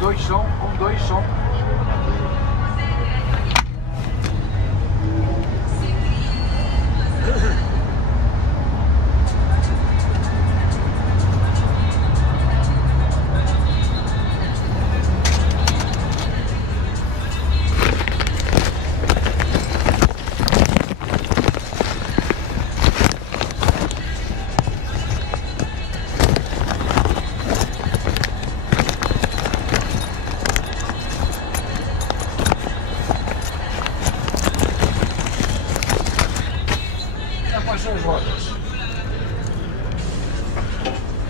Dois som.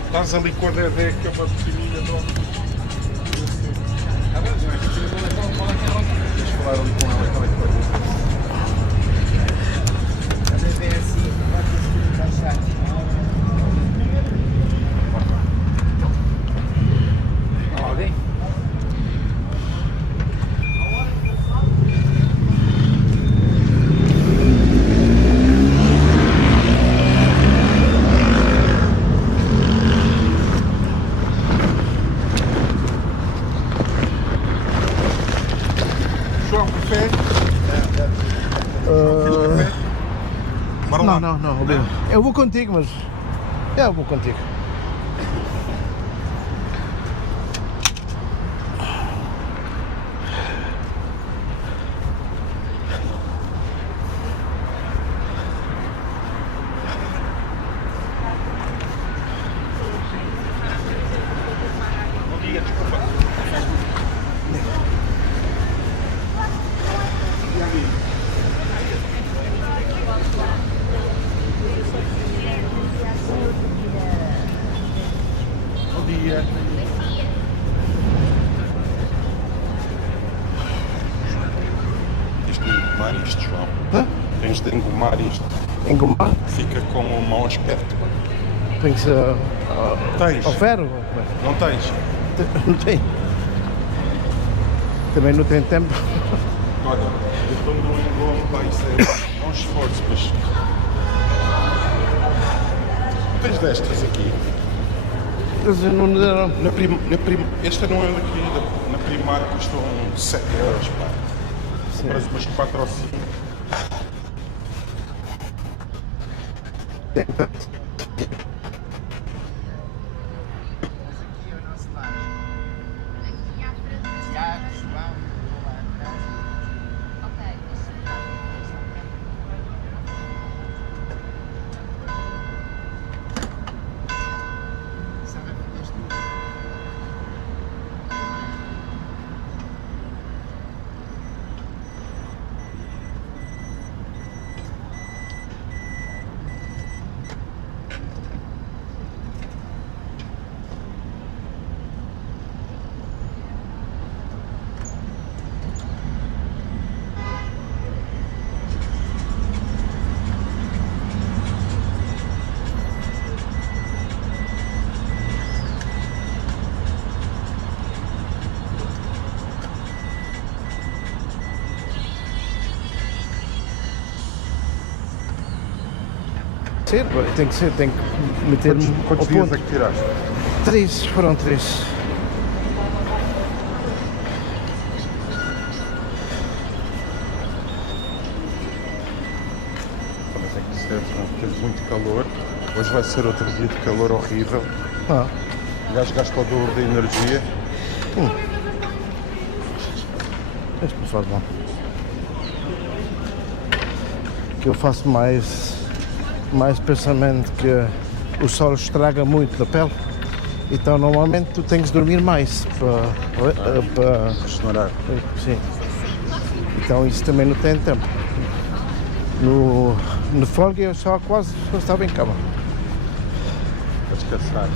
Estás ali com a Dedé, que é uma pequenina de ontem. Deixa eu falar ali com ela, que ela é que vai dizer. A Dedé é assim, vai conseguir encaixar. Alguém? Não, eu vou contigo, mas eu vou contigo. Bom dia, desculpa. Bom dia. Tens de engomar isto, João. Hã? Tens de engomar isto. Engomar? Fica com um mau aspecto. Tem que ser Tens? ao ferro? Não tens? Não tem. Também não tem tempo. Olha, eu estou no engomo, pá, isso é um esforço, mas... Tens destas aqui. Eles não deram. Esta não é daqui, na Primark custam 7 euros, pá. Compras umas 4 ou 5. Tiago, João, lá atrás. Tem que ser, tem que meter Quantos ao dias ponto. é que tiraste? 3, foram 3. Mas é que ser, teve muito calor. Hoje vai ser outro dia de calor horrível. O gajo gasta o dobro da energia. Isto não faz mal. Que eu faço mais pensamento que o sol estraga muito a pele Então normalmente tu tens de dormir mais para Regenerar. sim. Então isso também não tem tempo. No folga eu só estava em cama. Para descansar.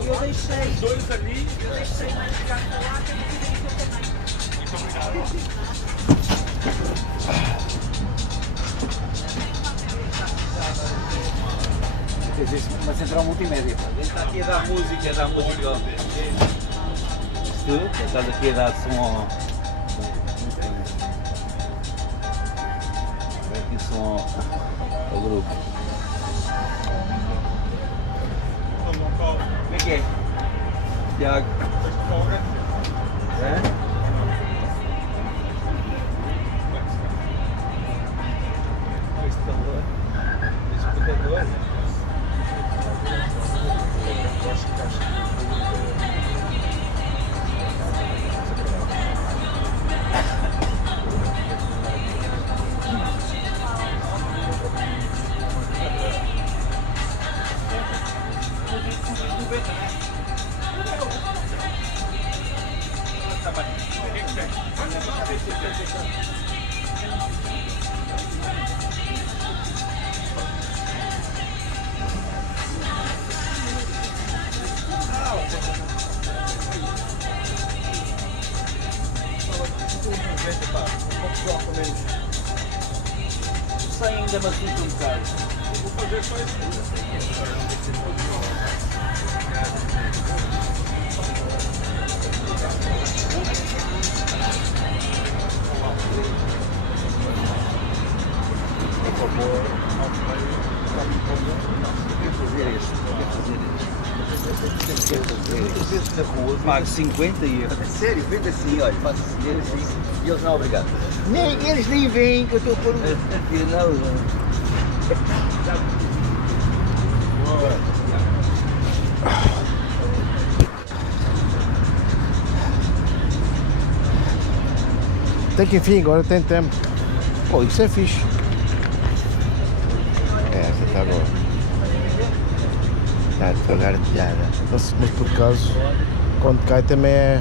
Eu deixei os dois ali, eu deixei mais ficar para lá, tenho que ir aqui também. Muito obrigado. Uma central multimédia. Ele está aqui a dar música, Tu estás aqui a dar som ao. Aqui som ao grupo. Como é que é? Tiago? É? Este calor. Este calor. Sai ainda me assusta um bocado. Vou fazer só isso. Na rua, pago 50 euros. Sério, vende assim, olha, faço dinheiro assim e eles não obrigado. Eles nem veem que eu estou a pôr Até que enfim, agora tem tempo. Pô, isso é fixe. Essa está boa. Está devagar artilhada. Mas por acaso, quando cai também é.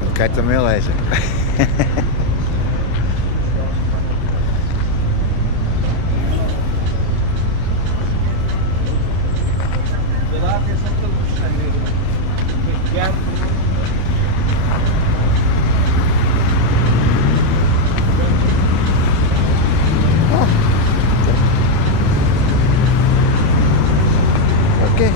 Quando cai também é leja. Ok.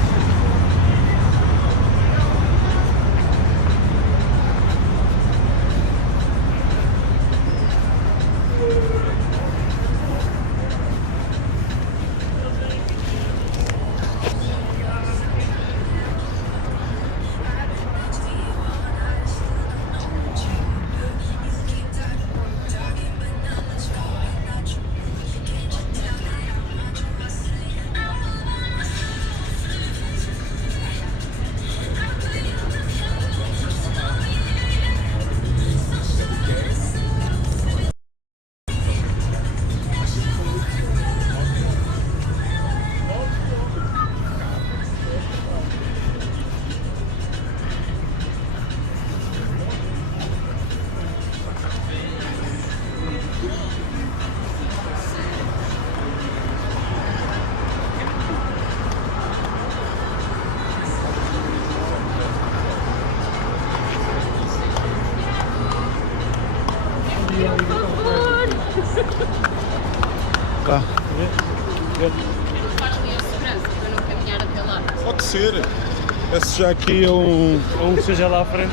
Pode ser. Esse já aqui é um... Ou seja lá à frente.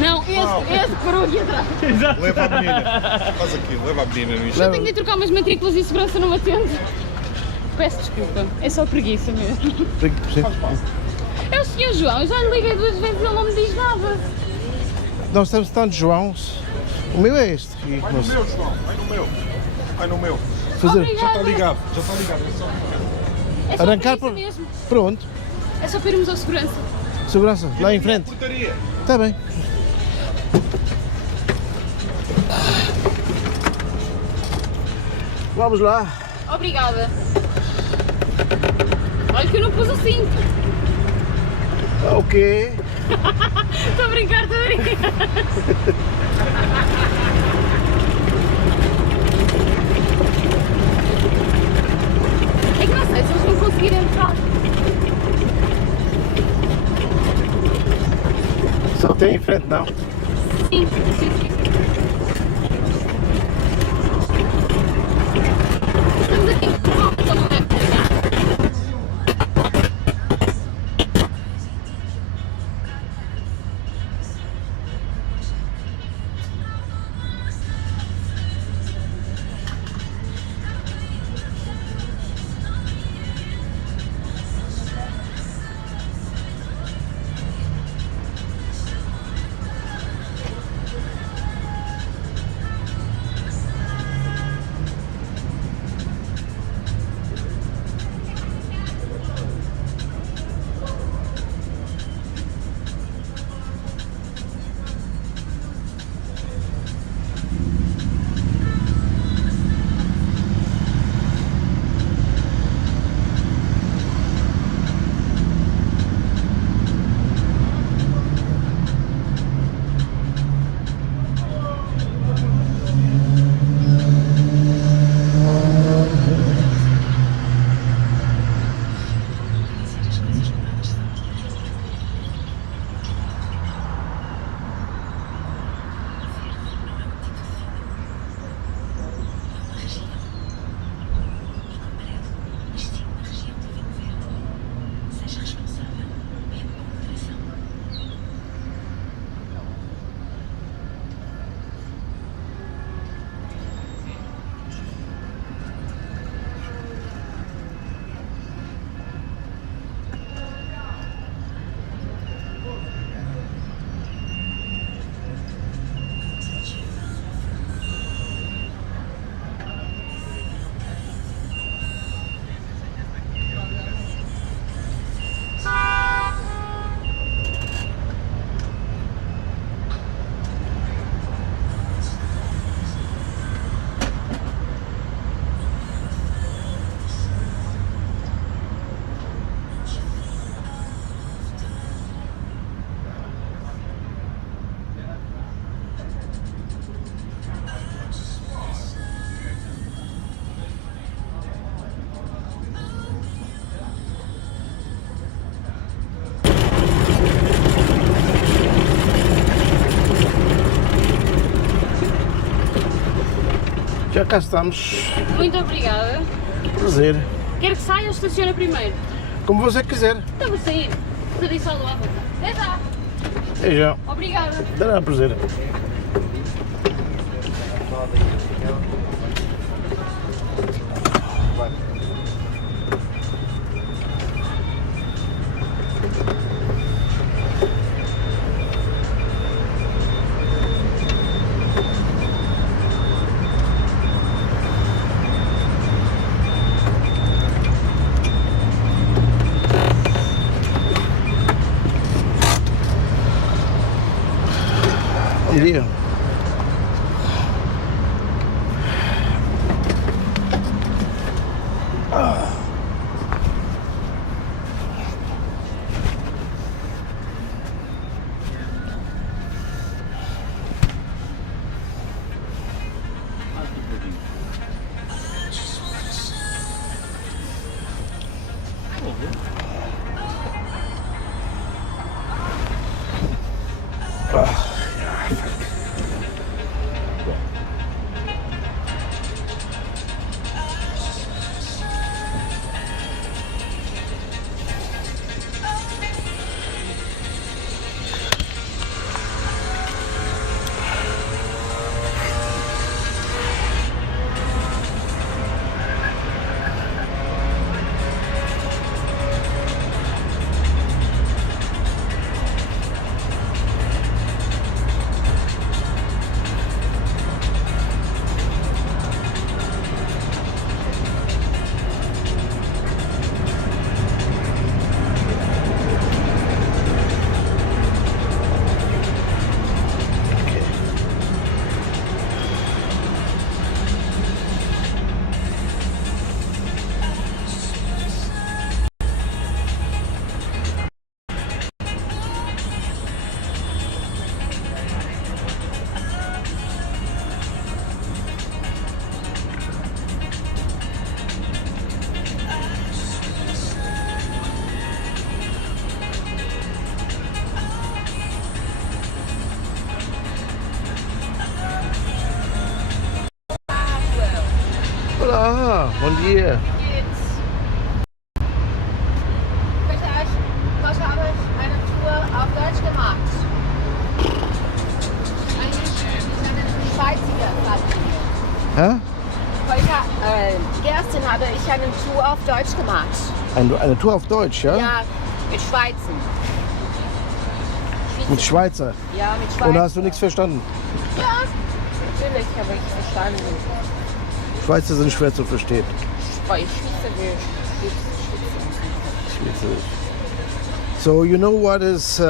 Não, esse parou aqui atrás. Exato. Leva a menina. Faz aquilo, leva a menina nisto. Eu tenho de trocar umas matrículas e segurança não atende. Peço desculpa, é só preguiça mesmo. É o Sr. João, eu já lhe liguei 2 vezes e ele não me diz nada. Nós estamos tantos Joãos. O meu é este. E, Vai no meu, João. Vai no meu. Vai no meu. fazer, Obrigada. Já está ligado. Já está ligado. É só... É só arrancar preguiça para... mesmo. Pronto. É só para irmos ao segurança. Segurança, lá em frente. Portaria. Está bem. Vamos lá. Obrigada. Olha que eu não pus o cinto. Ok. Estou a brincar, estou a brincar. É que não sei se eles vão conseguir entrar. Só tem em frente, não? Sim, sim, sim. Estamos aqui. Já cá estamos. Muito obrigada. Prazer. Quer que saia ou estaciona primeiro? Como você quiser. Então vou sair. Vou dizer ao lado. Até já. É já. Obrigada. Dará prazer. Diria. bom dia. Heute habe ich eine Tour auf Deutsch gemacht. Eine Schweizer Strategie. Hä? Gestern habe ich eine Tour auf Deutsch gemacht. Eine Tour auf Deutsch, ja? Ja, mit Schweizer. Mit Schweizer. Ja, mit Schweizer. Und da hast du nichts verstanden? Ja, natürlich habe ich verstanden. Schweizer sind schwer zu verstehen. Schweizerdeutsch. So, you know what is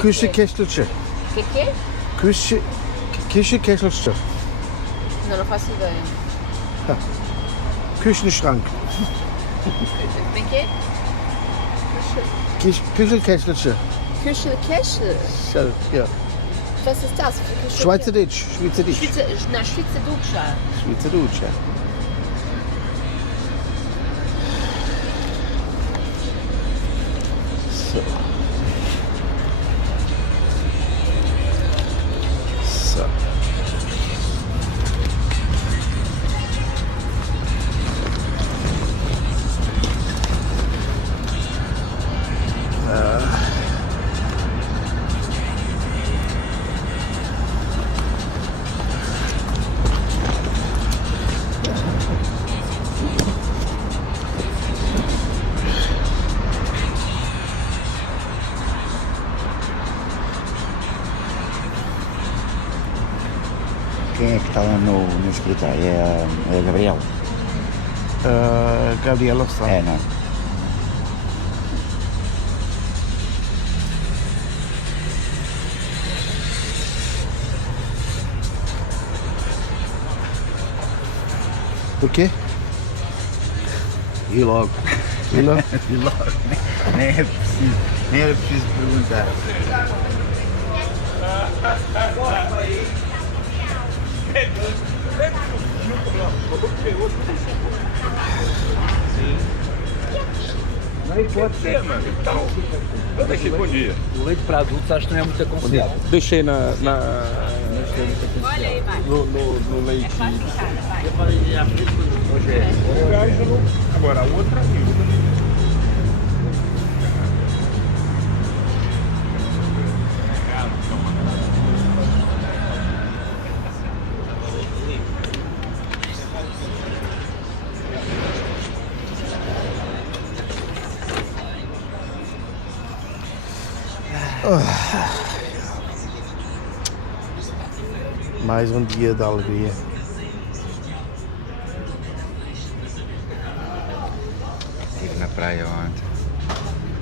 Küche Kesselche? Que? Küche Kesselche. Não faço ideia. Küchenschrank. Que? Küche Kesselche. Küchelkessel. Ja. Was ist das? Schweizerdeutsch. Schweizerdeutsch. Schweizerdeutsch. Schweizerdeutsch, ja. So. So. Quem é que está lá no escritório? É a Gabriel? Gabriela está. É, não é? Por quê? E logo. E logo? E logo. Nem era preciso perguntar. Não pode ser, mano. Então, eu deixei bom dia. O leite para adultos acho que não é muito aconselhável. Deixei no leite. Agora a outra Mais um dia de alegria. Estive na praia ontem.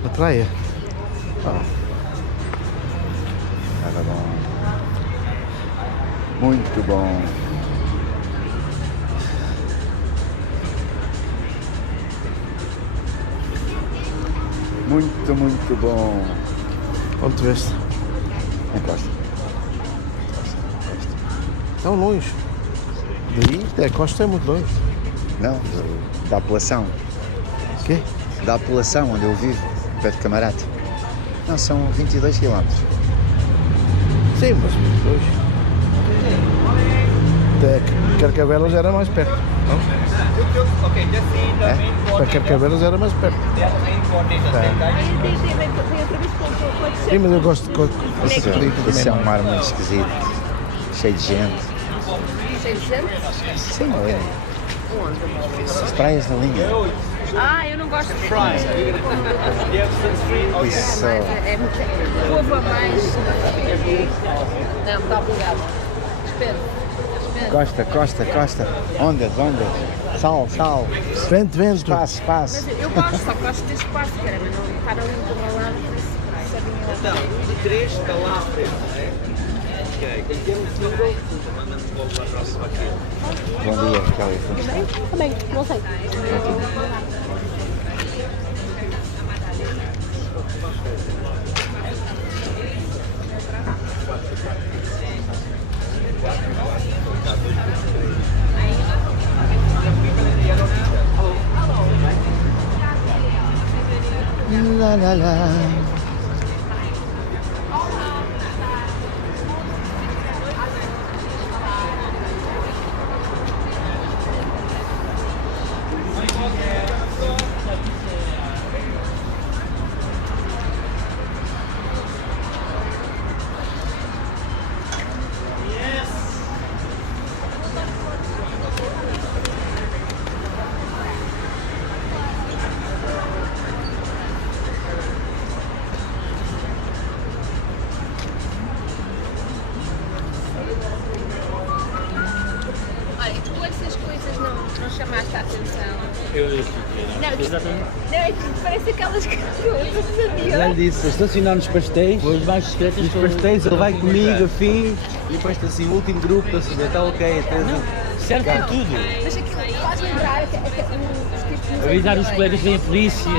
Na praia? Estava bom. Muito bom. Muito bom. Onde te veste? Em Costa. Tão longe. Daí, a costa é muito longe. Não, da apelação. O quê? Da apelação onde eu vivo, perto de Camarate. Não, são 22 km. Sim, mas muito longe. Até Carcavelos era mais perto. Não? Para Carcavelos era mais perto. Sim, mas eu gosto de Isso é um mar muito esquisito. Cheio de gente. Cheio de gente? Sim, é. As praias da linha. Ah, eu não gosto de praia. Isso. É muito povo a mais. Não, muito obrigada. Espero. Costa. Ondas. Sal. Vento. Espaço. Mas eu gosto, só gosto de espaço, cara, mas não estar ali do meu lado. Então, de 3 está lá à frente, não é? Ok, em termos de single, manda-me logo para a próxima aqui. Bom dia, Kelly. Como está? Também, não sei. La. Exatamente. Não, é que parece aquelas coisas Já lhe disse, estacionar nos pastéis, os mais discretos, nos pastéis, ele vai comigo, afim, e depois está assim o último grupo, para saber, está ok, até serve para tudo. Mas aquilo faz lembrar os tipos de Avisar os colegas que vem a polícia.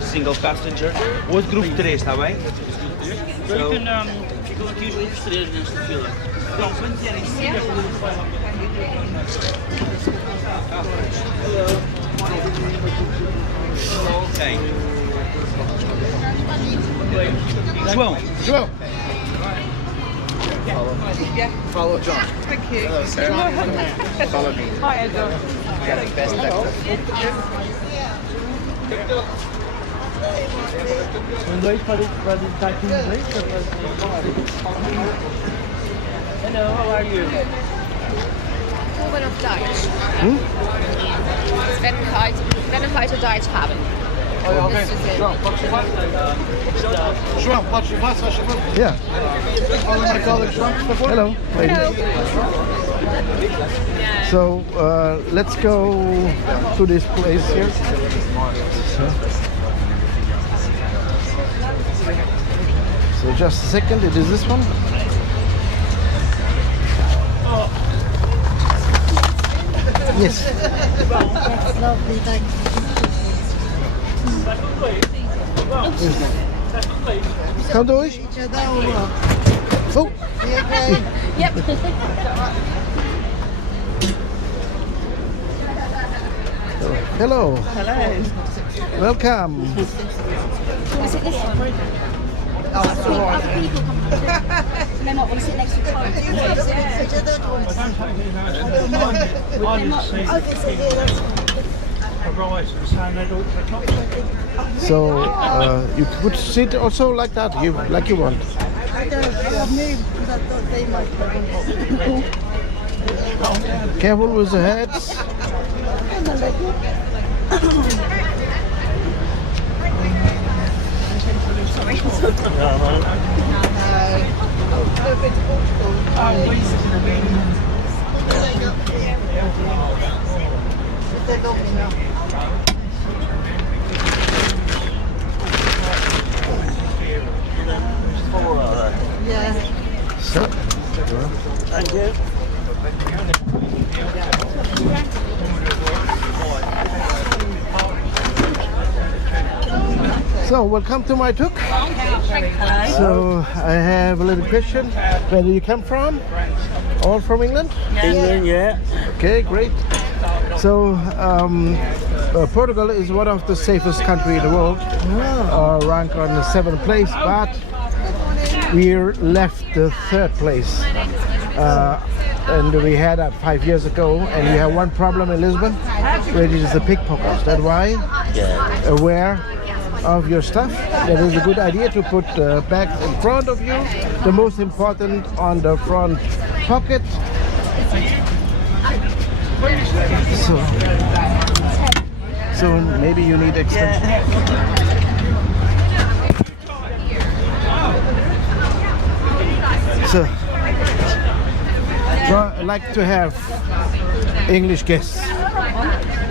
Single passenger. Outro grupo 3, está bem? Ficam aqui os grupos 3 nesta fila. Então, quando vierem 5, ok. João. João. Follow John. Thank you. Hello, sir. Follow me. Hi, Edgar. Yeah, best Dois para estar aqui no inglês. Hello, how are you? Proben auf Deutsch. Wenn heute Deutsch haben. João, podes levar, só favor? Yeah. Fala marcado, João, por favor. Hello. Hello. So, let's go to this place here. So just a second, it is this one. Yes. That's lovely, thank São dois? Oh. Yep. Hello. Hello. Welcome. Was it this one? Other people come and they might want to sit next to each other. So you could sit also like that, like you want. I moved because I thought they might have. Careful with the heads. Yeah. So, Thank you. So welcome to my Tuk. So I have a little question. Where do you come from? All from England? England, yeah. Okay, great. So Portugal is one of the safest countries in the world, ranked on the 7th place, but we left the 3rd place. And we had that 5 years ago, and we have one problem in Lisbon, which is the pickpockets. That's why, aware of your stuff, that is a good idea to put bags in front of you, the most important on the front pocket. So maybe you need extension. So I like to have English guests.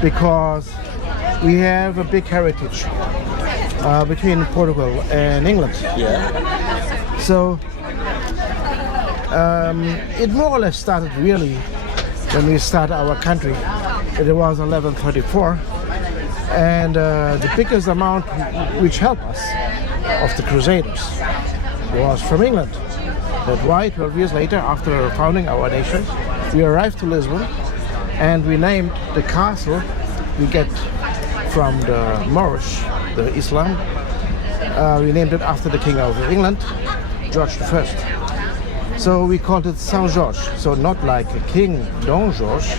because we have a big heritage between Portugal and England. Yeah. So it more or less started really when we started our country. It was 1134, and the biggest amount which helped us of the Crusaders was from England. That's why 12 years later, after founding our nation, we arrived to Lisbon, and we named the castle we get from the Moorish, the Islam. We named it after the King of England, George I. So we called it Saint George. So not like a king, Don George,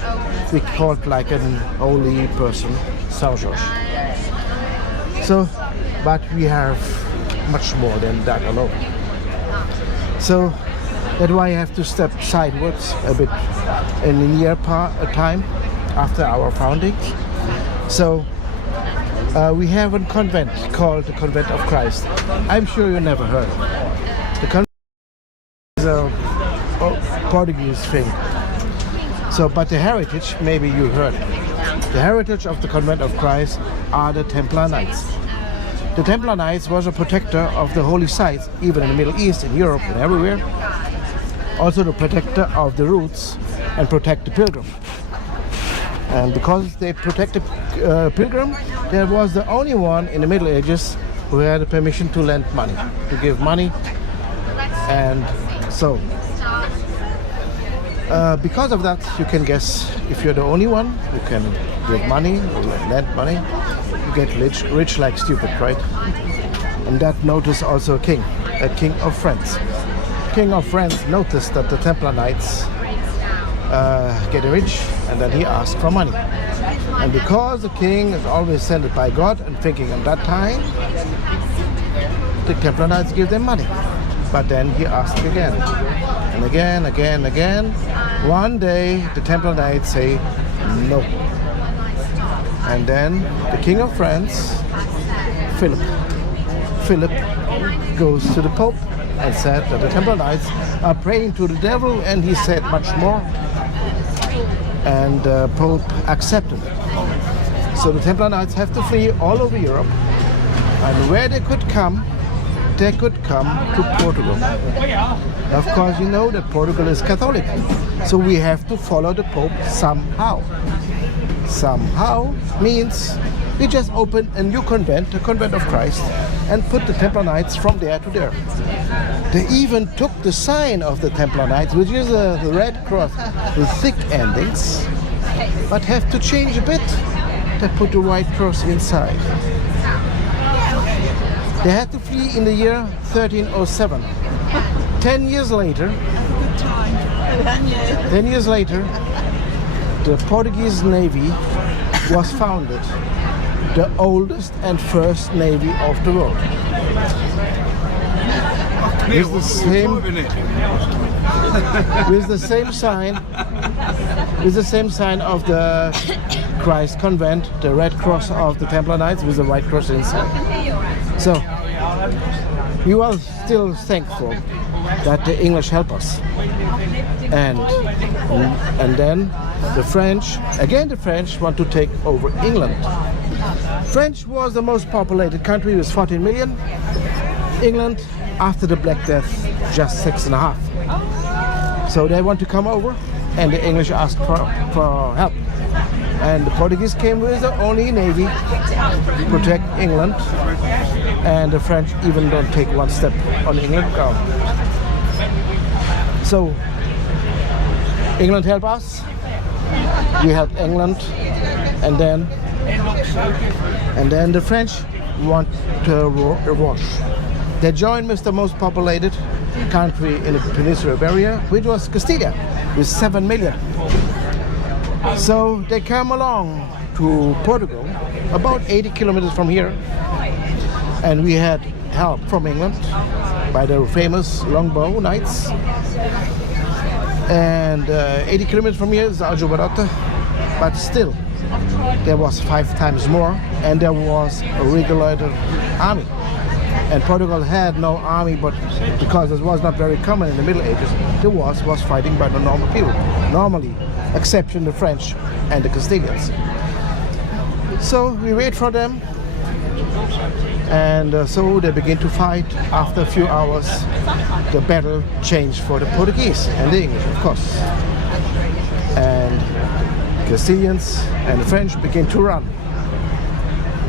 we called like an holy person, Saint George. So, but we have much more than that alone. So that's why I have to step sideways a bit in a year time after our founding. So we have a convent called the Convent of Christ. I'm sure you never heard of it. The convent is a Portuguese thing. So, but the heritage, maybe you heard it. The heritage of the Convent of Christ are the Templar Knights. The Templar Knights was a protector of the holy sites, even in the Middle East, in Europe, and everywhere. Also the protector of the roots and protect the pilgrim. And because they protect the pilgrim, there was the only one in the Middle Ages who had the permission to lend money, to give money. And so, because of that, you can guess if you're the only one who can give money or lend money, you get rich like stupid, right? And that noticed also a king of France. King of France noticed that the Templar Knights get rich, and then he asked for money. And because the king is always sent by God and thinking at that time, the Templar Knights give them money. But then he asked again, and again. One day the Templar Knights say no. And then the King of France, Philip goes to the Pope and said that the Templar Knights are praying to the devil, and he said much more. And the Pope accepted it. So the Templar Knights have to flee all over Europe, and where they could come to Portugal. Of course, you know that Portugal is Catholic, so we have to follow the Pope somehow. Somehow means we just opened a new convent, the Convent of Christ, and put the Templar Knights from there to there. They even took the sign of the Templar Knights, which is the red cross with thick endings, but have to change a bit. They put the white cross inside. They had to flee in the year 1307. 10 years later, the Portuguese Navy was founded, the oldest and first navy of the world. With the same sign of the Christ Convent, the red cross of the Templar Knights with the white cross inside. So we are still thankful that the English help us. And then the French want to take over England. French was the most populated country with 14 million. England, after the Black Death, just 6.5. So they want to come over, and the English asked for help. And the Portuguese came with the only navy to protect England, and the French even don't take one step on England ground. So England help us, we help England, and then the French want to revanche. They joined with the most populated country in the Peninsula Iberia, which was Castilla, with 7 million. So they come along to Portugal, about 80 kilometers from here, and we had help from England by the famous longbow knights. And 80 kilometers from here is Aljubarrota, but still there was 5 times more, and there was a regular army. And Portugal had no army, but because it was not very common in the Middle Ages, the wars was fighting by the normal people. Normally, exception the French and the Castilians. So we wait for them, and so they begin to fight. After a few hours, the battle changed for the Portuguese and the English, of course. And Castilians and the French begin to run.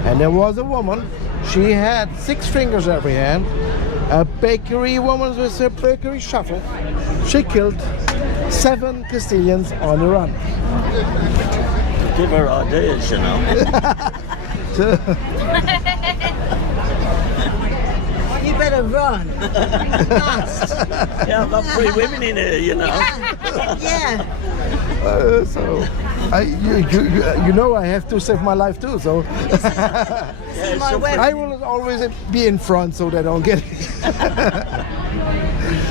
And there was a woman, she had 6 fingers every hand, a bakery woman with a bakery shovel. She killed 7 Castilians on the run. Give her ideas, you know. You better run. Fast. Yeah, I've got 3 women in here, you know. Yeah. So, you know, I have to save my life too. So, I will always be in front so they don't get it.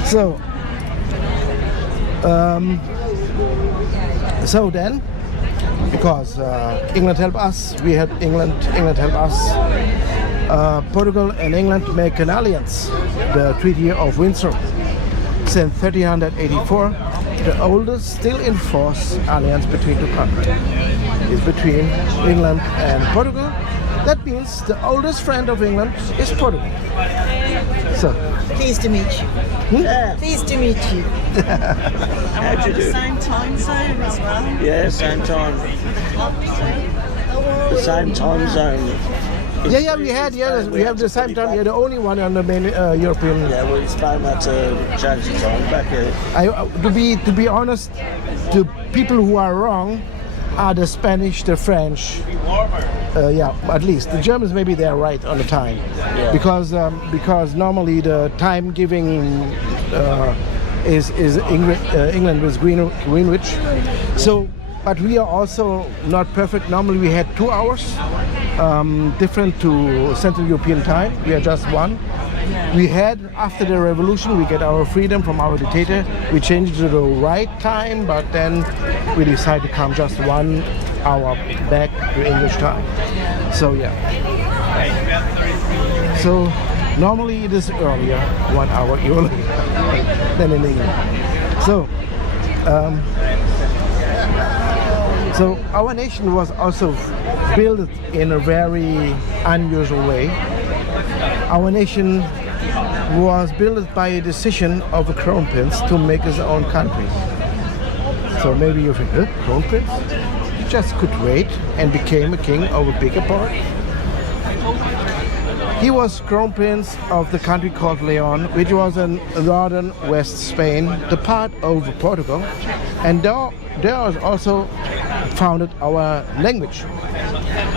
So, so then, because England helped us, we helped England. England helped us. Portugal and England make an alliance, the Treaty of Windsor, since 1384. The oldest still in force alliance between two countries is between England and Portugal. That means the oldest friend of England is Portugal. So, Pleased to meet you. Pleased to meet you. How'd you do? Same time zone as well. Yeah, same time. The same time zone. yeah, we have the same time. We're the only one on the main European. Yeah, well, it's about that to change the time back here. To be honest, the people who are wrong are the Spanish, the French. Yeah, at least the Germans, maybe they're right on the time, because normally the time giving is England with Greenwich. So, but we are also not perfect. Normally we had 2 hours, different to Central European time. We are just 1. We had, after the revolution, we get our freedom from our dictator. We changed to the right time, but then we decided to come just 1 hour back to English time. So yeah. So normally it is earlier, 1 hour earlier than in England. So, so our nation was also built in a very unusual way. Our nation was built by a decision of a crown prince to make his own country. So maybe you think, crown prince? He just could wait and became a king of a bigger part. He was crown prince of the country called Leon, which was in northern West Spain, the part of Portugal. And there was also founded our language.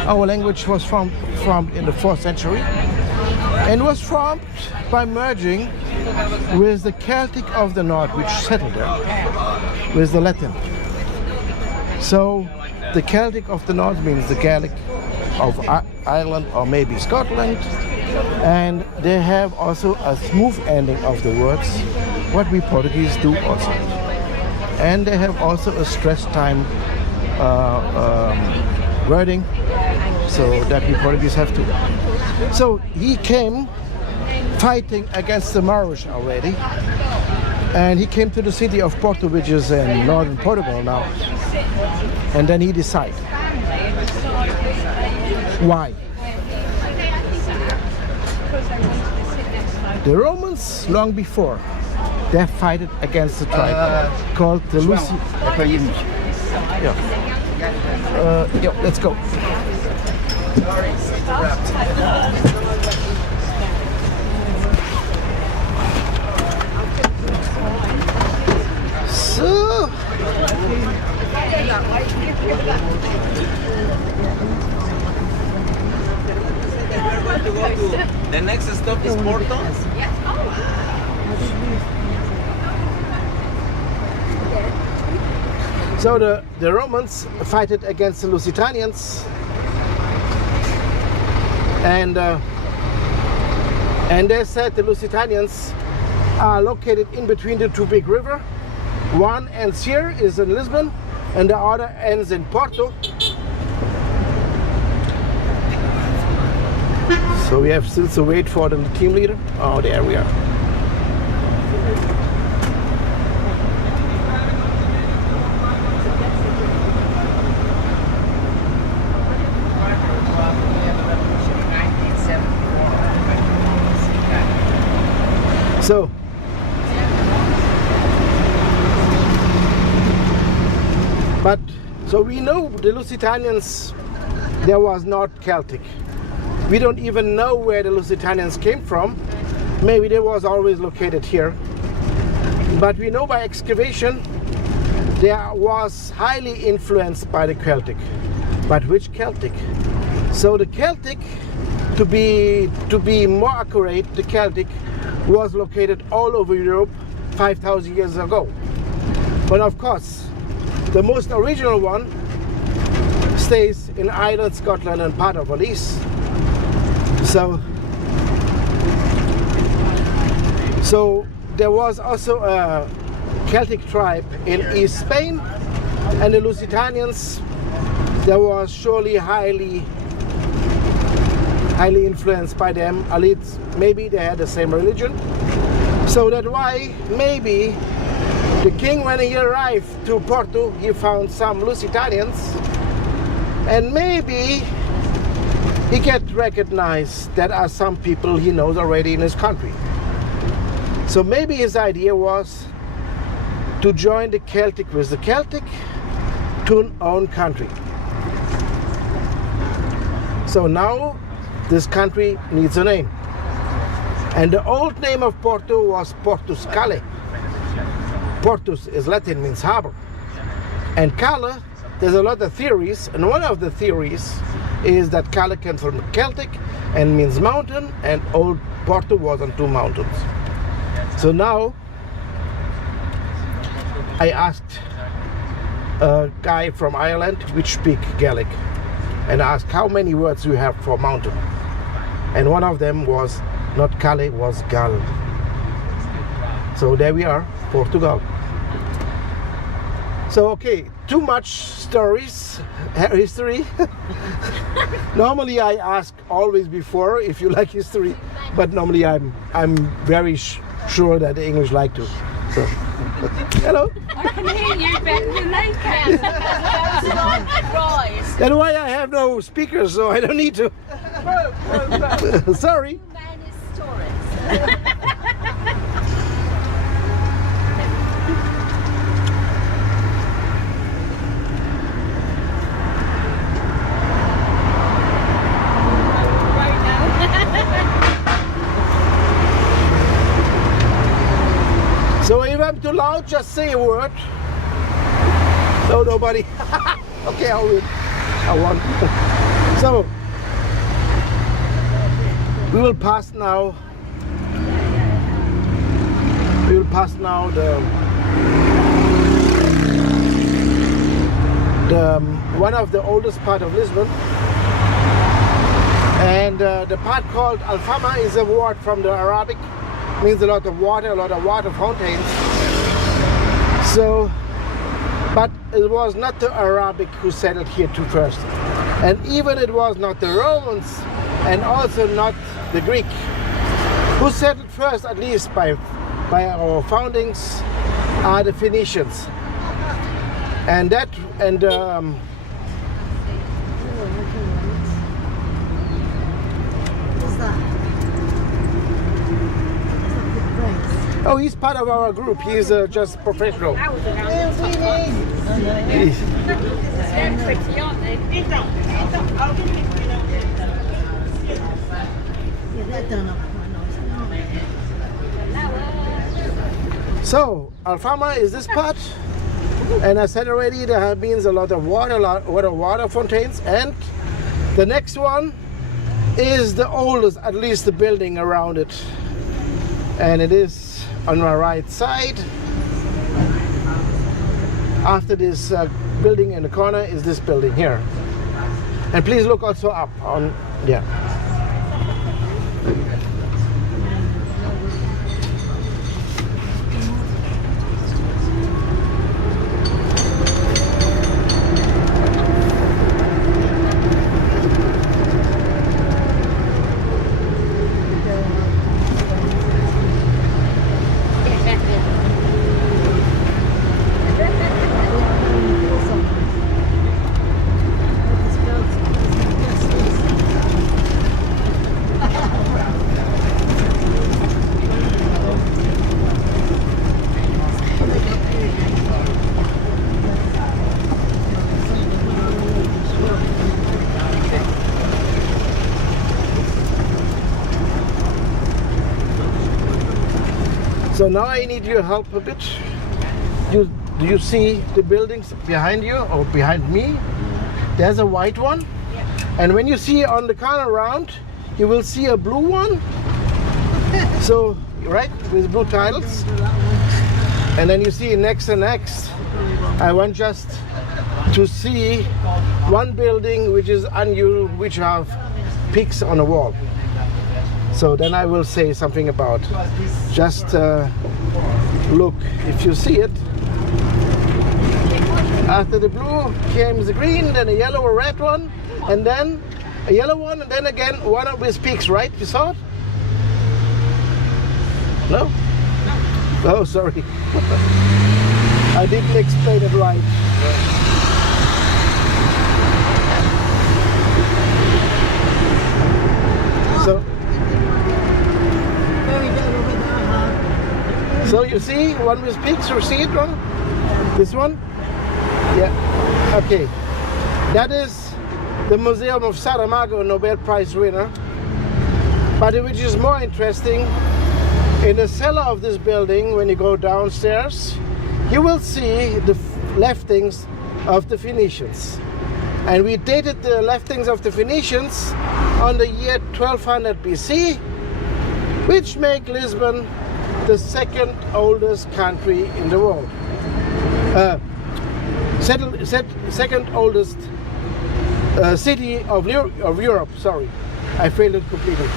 Our language was formed in the 4th century and was formed by merging with the Celtic of the north, which settled there, with the Latin. So the Celtic of the north means the Gaelic of Ireland or maybe Scotland, and they have also a smooth ending of the words, what we Portuguese do also. And they have also a stress time wording, so that we Portuguese have to. So he came fighting against the Moorish already, and he came to the city of Porto, which is in northern Portugal now, and then he decided. Why? The Romans, long before, they fought against the tribe called the Lucy. Yeah, let's go. So, The next stop is Porto. so the Romans fought against the Lusitanians, and they said the Lusitanians are located in between the 2 big rivers. One ends here, is in Lisbon, and the other ends in Porto. So we have still to wait for the team leader. Oh, there we are. So we know the Lusitanians, there was not Celtic. We don't even know where the Lusitanians came from. Maybe they was always located here. But we know by excavation there was highly influenced by the Celtic. But which Celtic? So the Celtic, to be more accurate, the Celtic was located all over Europe 5,000 years ago. But of course, the most original one stays in Ireland, Scotland, and part of Wales. So there was also a Celtic tribe in East Spain, and the Lusitanians, there was surely highly influenced by them. At least maybe they had the same religion. So that's why maybe the king, when he arrived to Porto, he found some Lusitanians, and maybe he get recognized that are some people he knows already in his country. So maybe his idea was to join the Celtic with the Celtic to an own country. So now this country needs a name. And the old name of Porto was Portus Cale. Portus is Latin, means harbor. And Cale, there's a lot of theories, and one of the theories is that Cale came from Celtic and means mountain, and old Porto was on two mountains. So now I asked a guy from Ireland which speak Gaelic, and I asked how many words you have for mountain, and one of them was not Cale, was Gal. So there we are, Portugal. So okay, too much stories, history. Normally I ask always before if you like history, but normally I'm very sure that the English like to. So, hello. I can hear you better than they can. That's why I have no speakers, so I don't need to. Sorry. Man is stories. So if I'm too loud, just say a word. No, nobody. Okay, I will. I won't. So we will pass now. We will pass now the one of the oldest part of Lisbon, and the part called Alfama is a word from the Arabic. Means a lot of water fountains. So, but it was not the Arabic who settled here to first, and even it was not the Romans, and also not the Greek who settled first. At least by our foundings, are the Phoenicians, and oh, he's part of our group. He's just professional. So, Alfama is this part, and I said already there means a lot of water fountains, and the next one is the oldest, at least the building around it, and it is on my right side. After this building in the corner is this building here, and please look also up on there. So now I need your help a bit. Do you see the buildings behind you or behind me? There's a white one. And when you see on the corner around, you will see a blue one. So, right, with blue tiles. And then you see next and next. I want just to see one building which is unusual, which have peaks on the wall. So then I will say something about. Just look, if you see it. After the blue came the green, then a yellow, a red one, and then a yellow one, and then again one of these peaks, right? You saw it? No? Oh, sorry. I didn't explain it right. So you see one with peaks, you see it wrong? This one? Yeah, okay. That is the Museum of Saramago, Nobel Prize winner. But which is more interesting, in the cellar of this building, when you go downstairs, you will see the leftings of the Phoenicians. And we dated the leftings of the Phoenicians on the year 1200 BC, which make Lisbon the second oldest country in the world. Second oldest city of Europe, sorry. I failed it completely.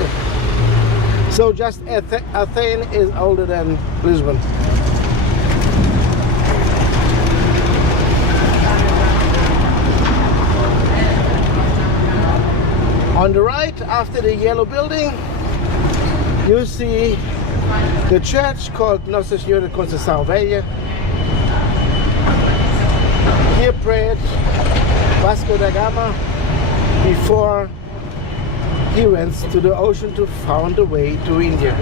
So just Athens is older than Lisbon. On the right, after the yellow building, you see the church called Nossa Senhora de Conceição Velha. Here prayed Vasco da Gama before he went to the ocean to find a way to India.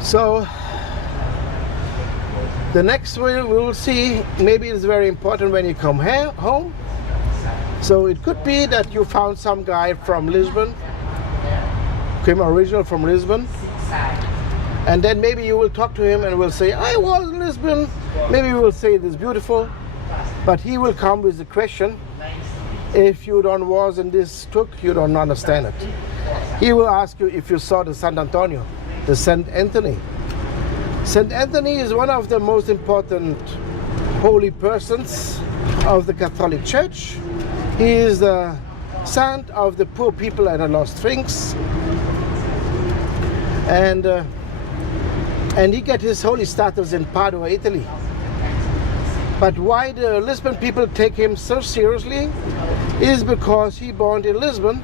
So the next we will see, maybe it's very important when you come home. So it could be that you found some guy from Lisbon, came original from Lisbon, and then maybe you will talk to him and will say, I was in Lisbon. Maybe you will say it is beautiful, but he will come with the question, if you don't was in this Tuk, you don't understand it. He will ask you if you saw the San Antonio, the Saint Anthony. Saint Anthony is one of the most important holy persons of the Catholic Church. He is the saint of the poor people and the lost things. And he got his holy status in Padua, Italy. But why the Lisbon people take him so seriously is because he born in Lisbon.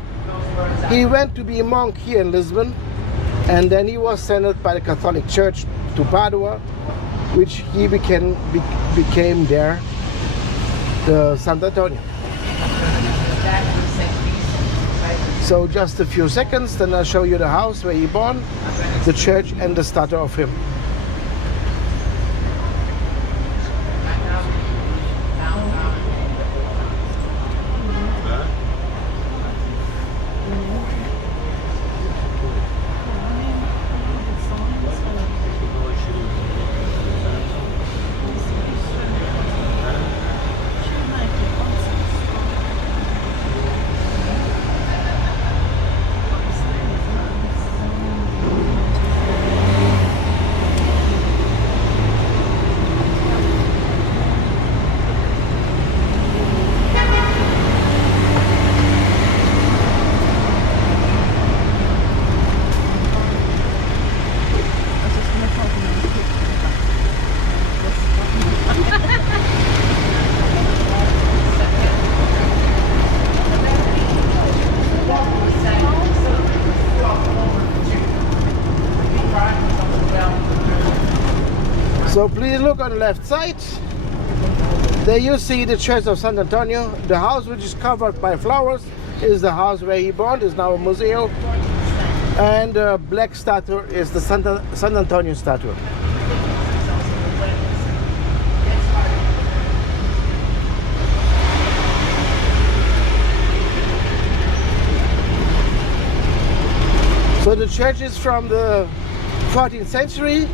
He went to be a monk here in Lisbon, and then he was sent by the Catholic Church to Padua, which he became there the San Antonio. So just a few seconds, then I'll show you the house where he born, the church, and the statue of him. So please look on the left side. There you see the Church of San Antonio. The house which is covered by flowers is the house where he born, is now a museum. And the black statue is the San Antonio statue. So the church is from the 14th century.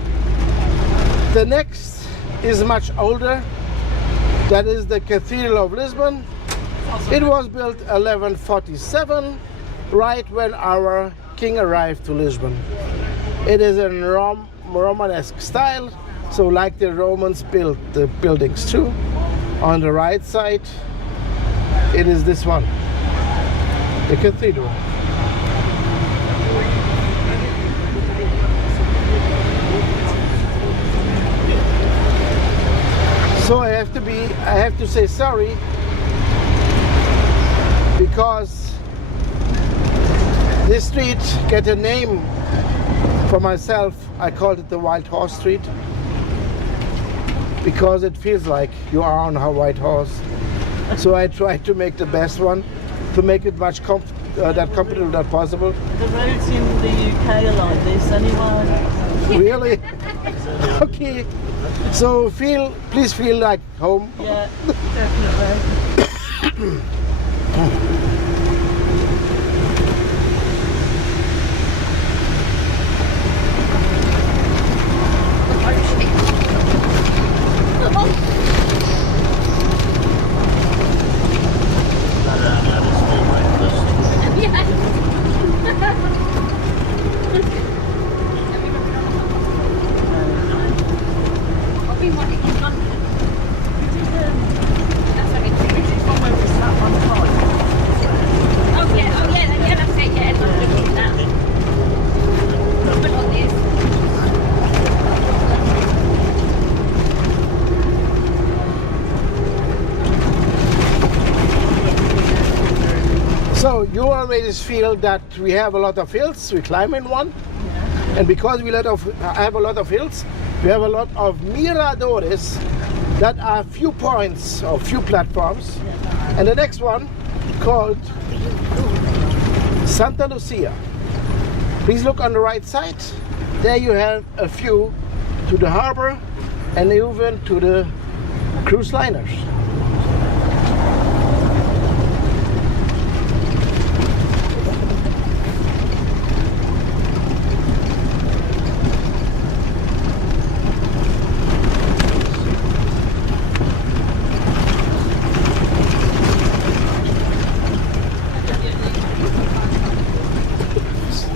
The next is much older. That is the Cathedral of Lisbon. It was built 1147, right when our king arrived to Lisbon. It is in Romanesque style, so like the Romans built the buildings too. On the right side, it is this one, the cathedral. So I have to say sorry, because this street get a name for myself. I called it the White Horse Street, because it feels like you are on a white horse. So I tried to make the best one, to make it much that comfortable as possible. The roads in the UK are like this anyway. Really? Okay. So please feel like home. Yeah, definitely. So you always feel that we have a lot of hills. We climb in one, and because we have a lot of hills, we have a lot of miradores that are viewpoints or view platforms. And the next one called Santa Lucia. Please look on the right side. There you have a view to the harbor and even to the cruise liners.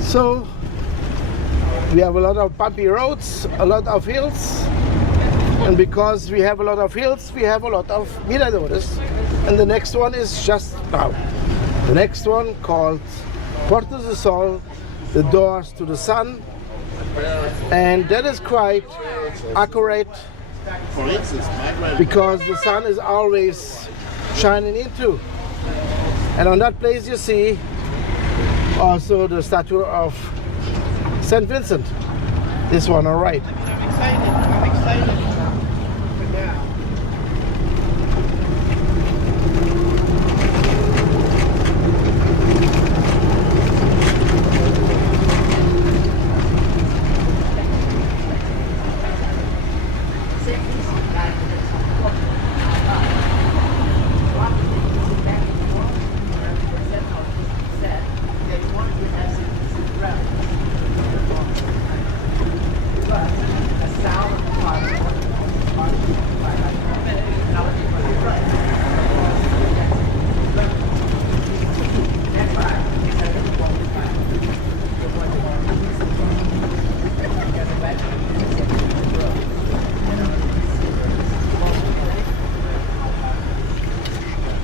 So we have a lot of bumpy roads, a lot of hills, and because we have a lot of hills, we have a lot of miradores. And the next one is just now. The next one called Porta do Sol, the doors to the sun, and that is quite accurate because the sun is always shining into. And on that place you see also the statue of St. Vincent, this one on right. I'm excited.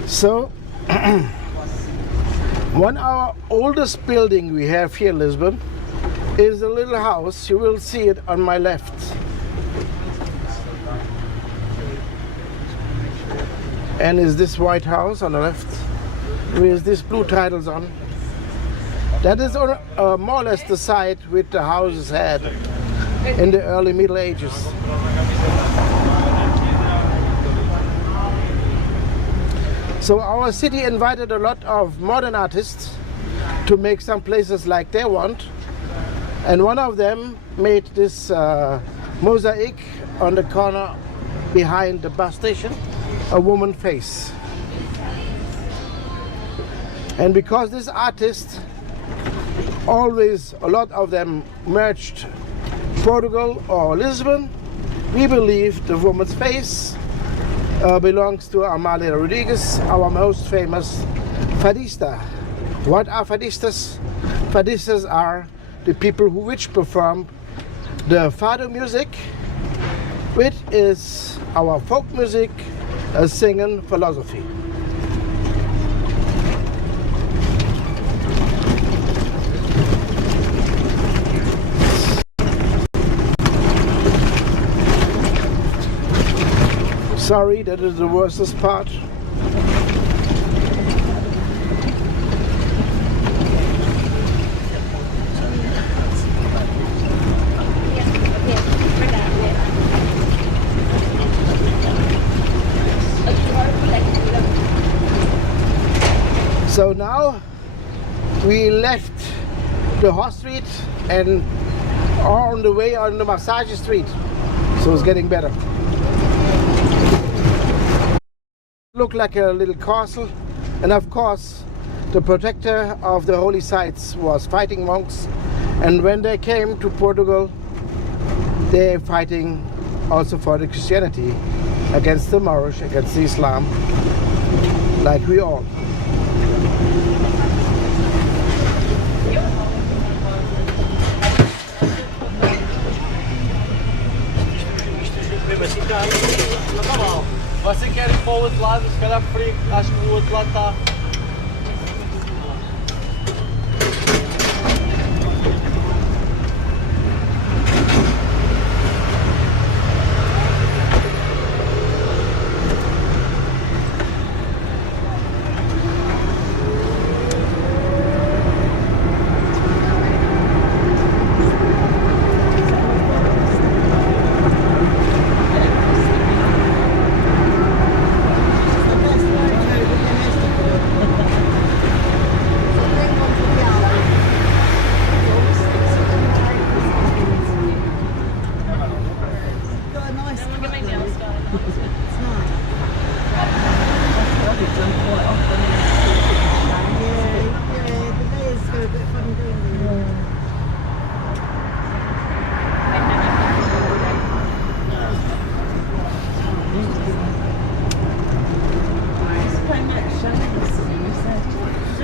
So, one of our oldest building we have here in Lisbon is a little house. You will see it on my left. And is this white house on the left with these blue titles on. That is more or less the site which the houses had in the early Middle Ages. So our city invited a lot of modern artists to make some places like they want. And one of them made this mosaic on the corner behind the bus station, a woman face. And because this artist always a lot of them merged Portugal or Lisbon. We believe the woman's face belongs to Amalia Rodriguez, our most famous fadista. What are fadistas? Fadistas are the people which perform the fado music, which is our folk music, a singing philosophy. Sorry, that is the worstest part. So now we left the horse street and are on the way on the massage street. So it's getting better. Look like a little castle, and of course the protector of the holy sites was fighting monks, and when they came to Portugal they're fighting also for the Christianity against the Moorish, against the Islam, like we all. Você quer ir para o outro lado, se calhar preferia, acho que o outro lado está.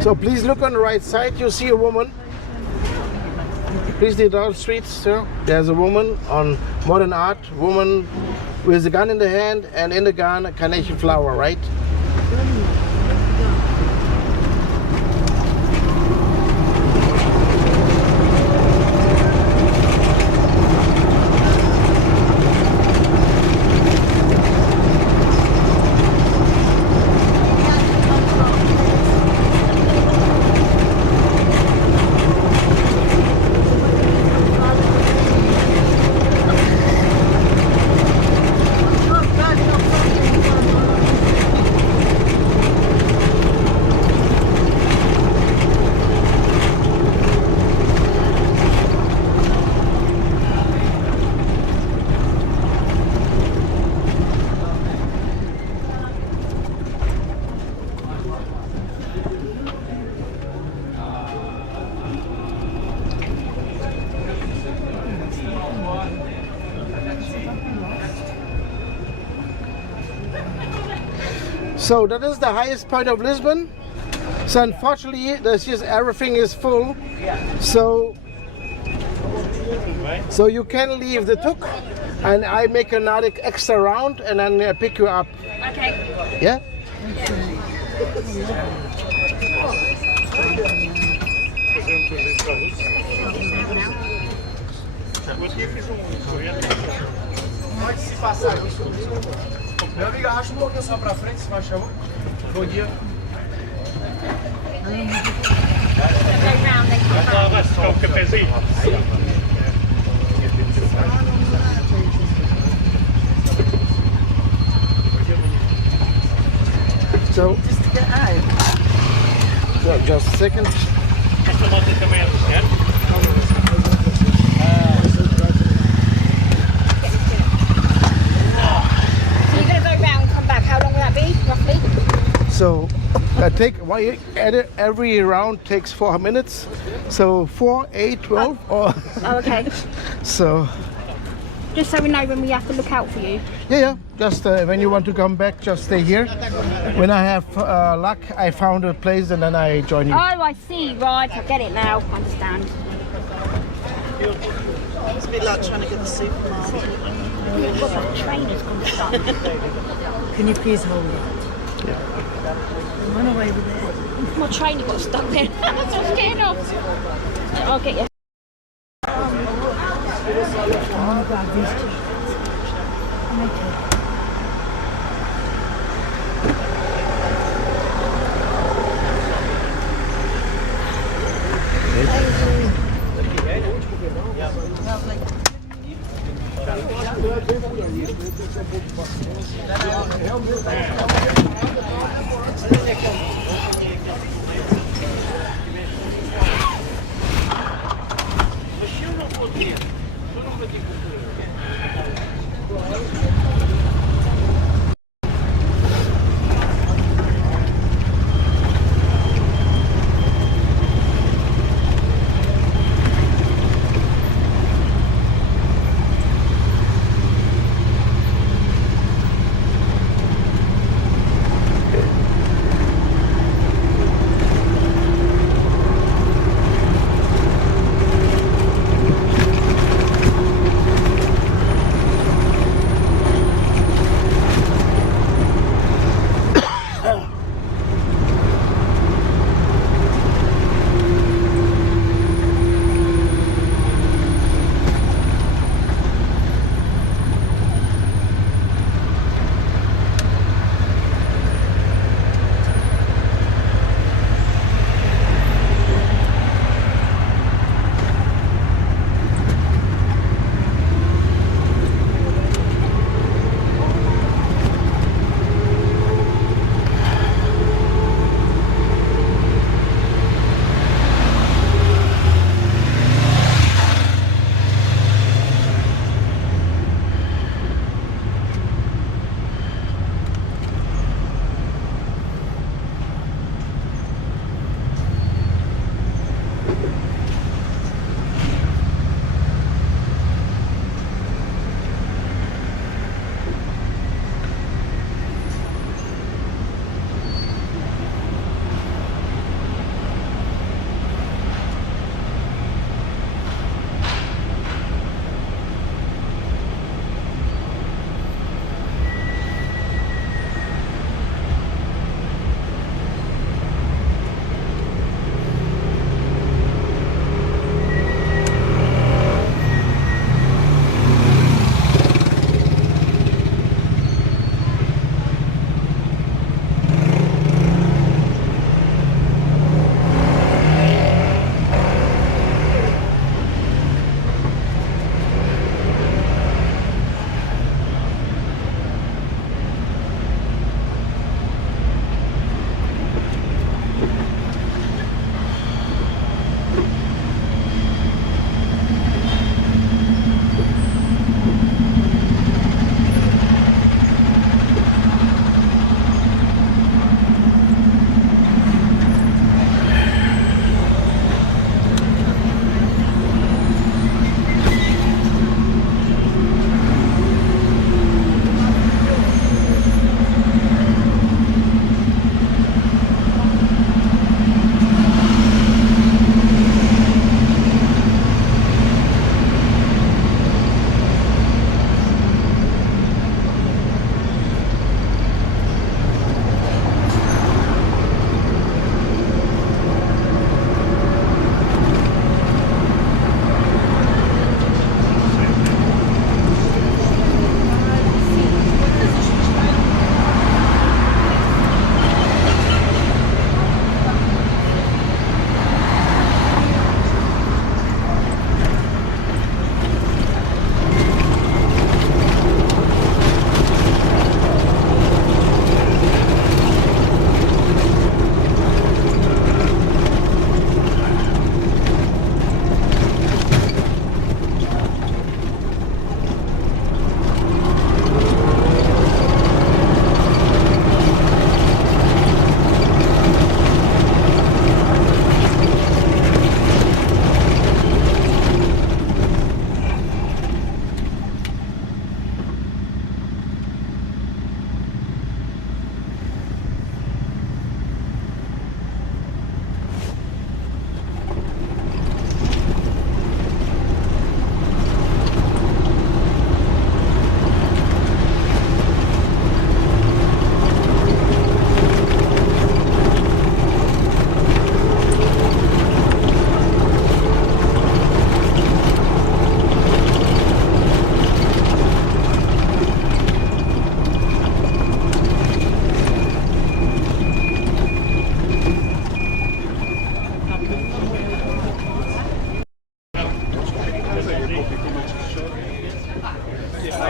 So please look on the right side, you see a woman. Please the down streets, sir. There's a woman on modern art, woman with a gun in the hand, and in the gun a carnation flower, right? So that is the highest point of Lisbon. So unfortunately, there's just everything is full. So you can leave the Tuk, and I make another extra round, and then I pick you up. Okay. Yeah. Pode se passar isso. Meu amigo, arrasta um pouquinho só pra frente, se faz favor. Bom dia. Vai ficar um cafezinho. So Just to get out. so just a second. Esta moto também é do certo? So you're going to go round and come back. How long will that be, roughly? So Every round takes 4 minutes, so 4, 8, 12, or Oh, okay. so. Just so we know when we have to look out for you. Yeah. Just when you want to come back, just stay here. When I have luck, I found a place and then I join you. Oh, I see. Right, I get it now. I understand. It's a bit like trying to get the supermarket. What the trainer's gone stuck. Can you please hold it? Yeah. Run away with it. My trainer got stuck there. That's what's getting off. I'll get you. Oh, God, these two.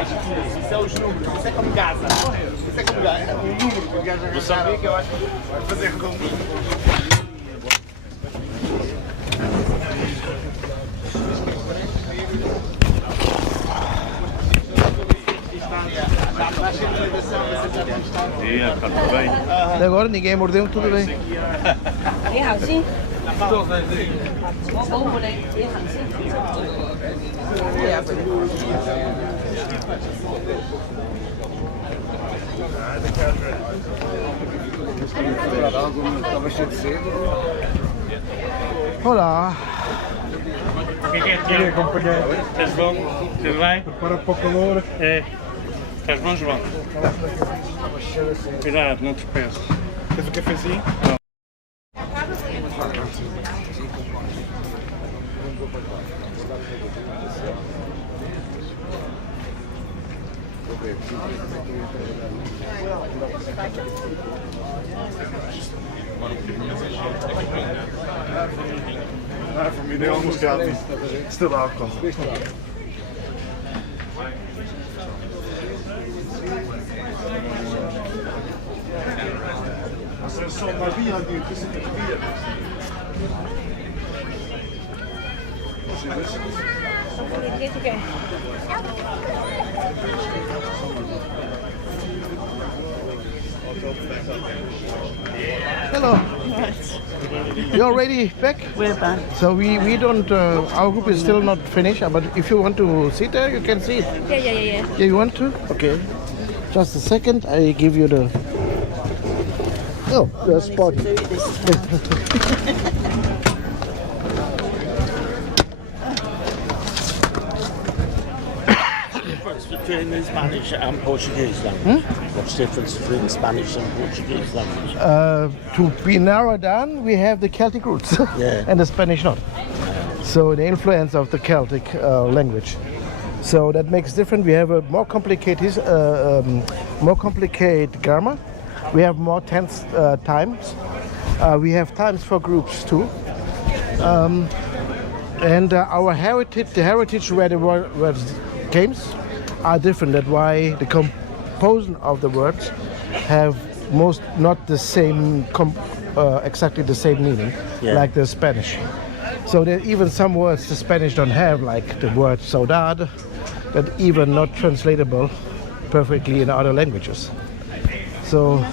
Isso é os números, isso é como Gaza. Isso é como Gaza. É um número que o gajo vai saber que eu acho que vai fazer redondinho. Está tudo bem. Até agora ninguém mordeu, tudo bem. 你好先，我保護你，你行先。 Olá. O que é, Tiago? Companheiro, Estás bom? Tudo bem? para o calor. É. Estás bom, João? Cuidado, não te peço. Tens um cafezinho? Ah, voor mij anders gaat niet. Stil alcohol. Als er zo'n maar bier aan duurt, is het een bier. Hello. You already back? We're back. So we don't. Our group is still not finished. But if you want to sit there, you can sit. Yeah. Yeah, you want to? Okay. Just a second. I give you the. Oh, the spot. Between the Spanish and Portuguese language? What's the difference between the Spanish and Portuguese language? To be narrowed down, we have the Celtic roots, Yeah. and the Spanish not. So the influence of the Celtic language. So that makes different. We have a more complicated grammar. We have more tense times. We have times for groups too. And our heritage, the heritage where the words games are different. That's why the composition of the words have most not the same, exactly the same meaning, like the Spanish. So there even some words the Spanish don't have, like the word saudade, that even not translatable perfectly in other languages. So,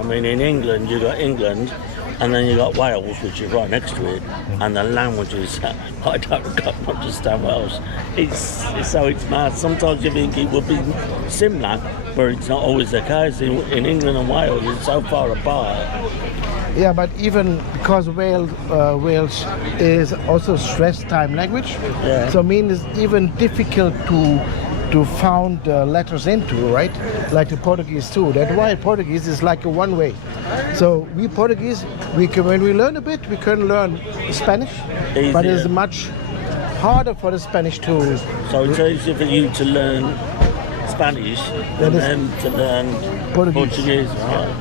I mean, in England, you got England, and then you got Wales, which is right next to it, and the languages, I don't understand Welsh. It's mad. Sometimes you think it would be similar, but it's not always the case. In England and Wales, it's so far apart. yeah, but even because Wales is also stress time language, so means it's even difficult to found letters into, right? Like the Portuguese too. That's why Portuguese is like a one way. So we Portuguese, when we learn a bit, we can learn Spanish, but it's much harder for the Spanish to. So it's easier for you to learn Spanish than them to learn Portuguese. Right?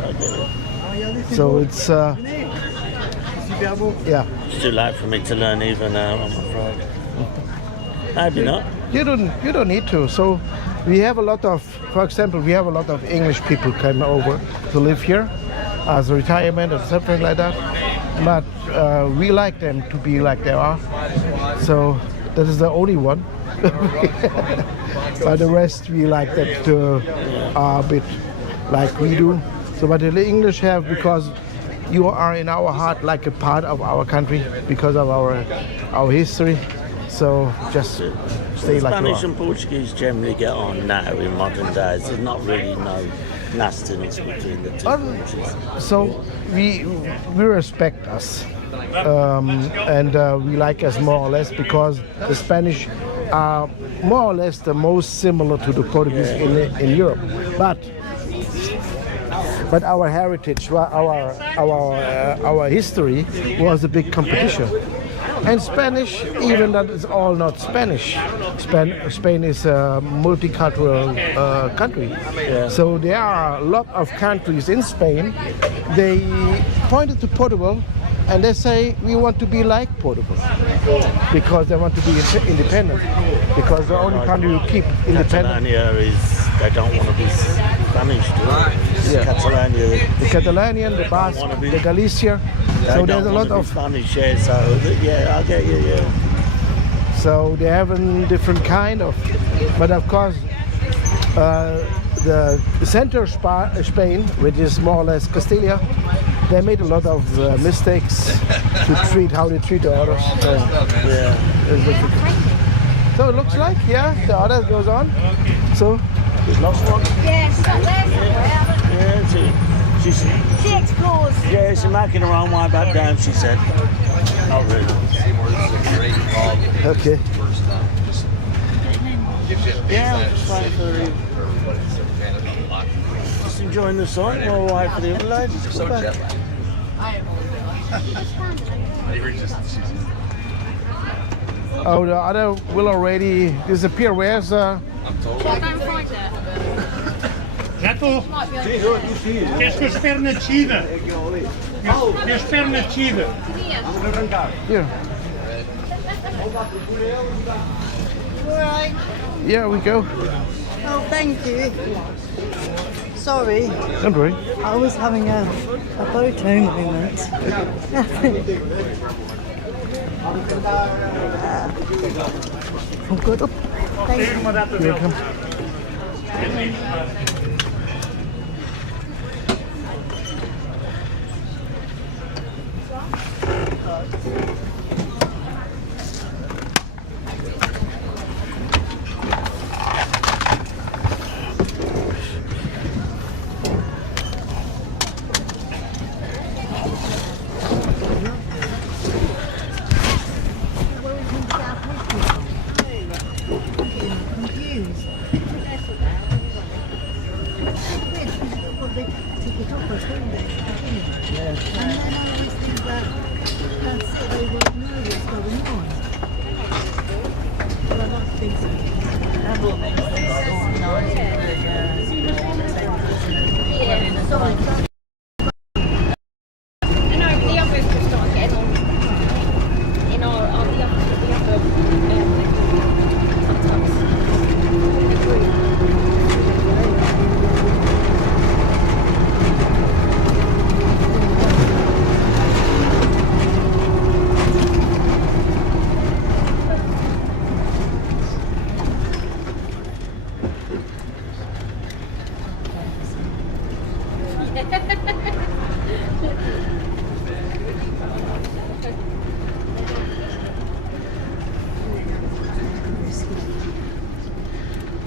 So it's yeah. It's too late for me to learn either now, I'm afraid. Maybe not. You don't need to. So we have a lot of, for example, we have a lot of English people come over to live here as a retirement or something like that. But we like them to be like they are. So that is the only one. But the rest we like them to are a bit like we do. So but the English have, because you are in our heart like a part of our country because of our history. So just stay like you are. Spanish and Portuguese generally get on now in modern days. There's not really no nastiness between the two countries. So we respect us, and we like us more or less because the Spanish are more or less the most similar to the Portuguese in Europe. But our heritage, our history was a big competition. And Spanish, even that is all not Spanish. Spain is a multicultural country. So there are a lot of countries in Spain. They pointed to Portugal and they say, we want to be like Portugal because they want to be independent. because the only country you keep independent. Catalonia is, they don't want to be Spanish, do they? Yeah. Catalonia, The Catalanian, the Basque, wanna be- the Galicia. they So don't there's a want lot to be of, Spanish, yeah, so yeah, I get you, yeah. so they have a different kind of, but of course the center of Spain, which is more or less Castilla, they made a lot of mistakes to treat how they treat the others. So, Yeah. it's difficult. So it looks like, yeah, the others goes on. So We've lost one. Yes, there somewhere. Yeah, she's She explores. yeah, she's making her own way back down, she said. Not really. okay. Yeah, I'm just waiting for you. Just enjoying the sun while we wait for the other ladies to come back. Oh, the other will already disappear. Where's Já estou. Queres que eu espere na descida? Eu espero na descida. here? Yeah, we go. Oh, thank you. Sorry, Don't worry. I was having a photo moment. Oh, good. Oh, thank you. Here it comes.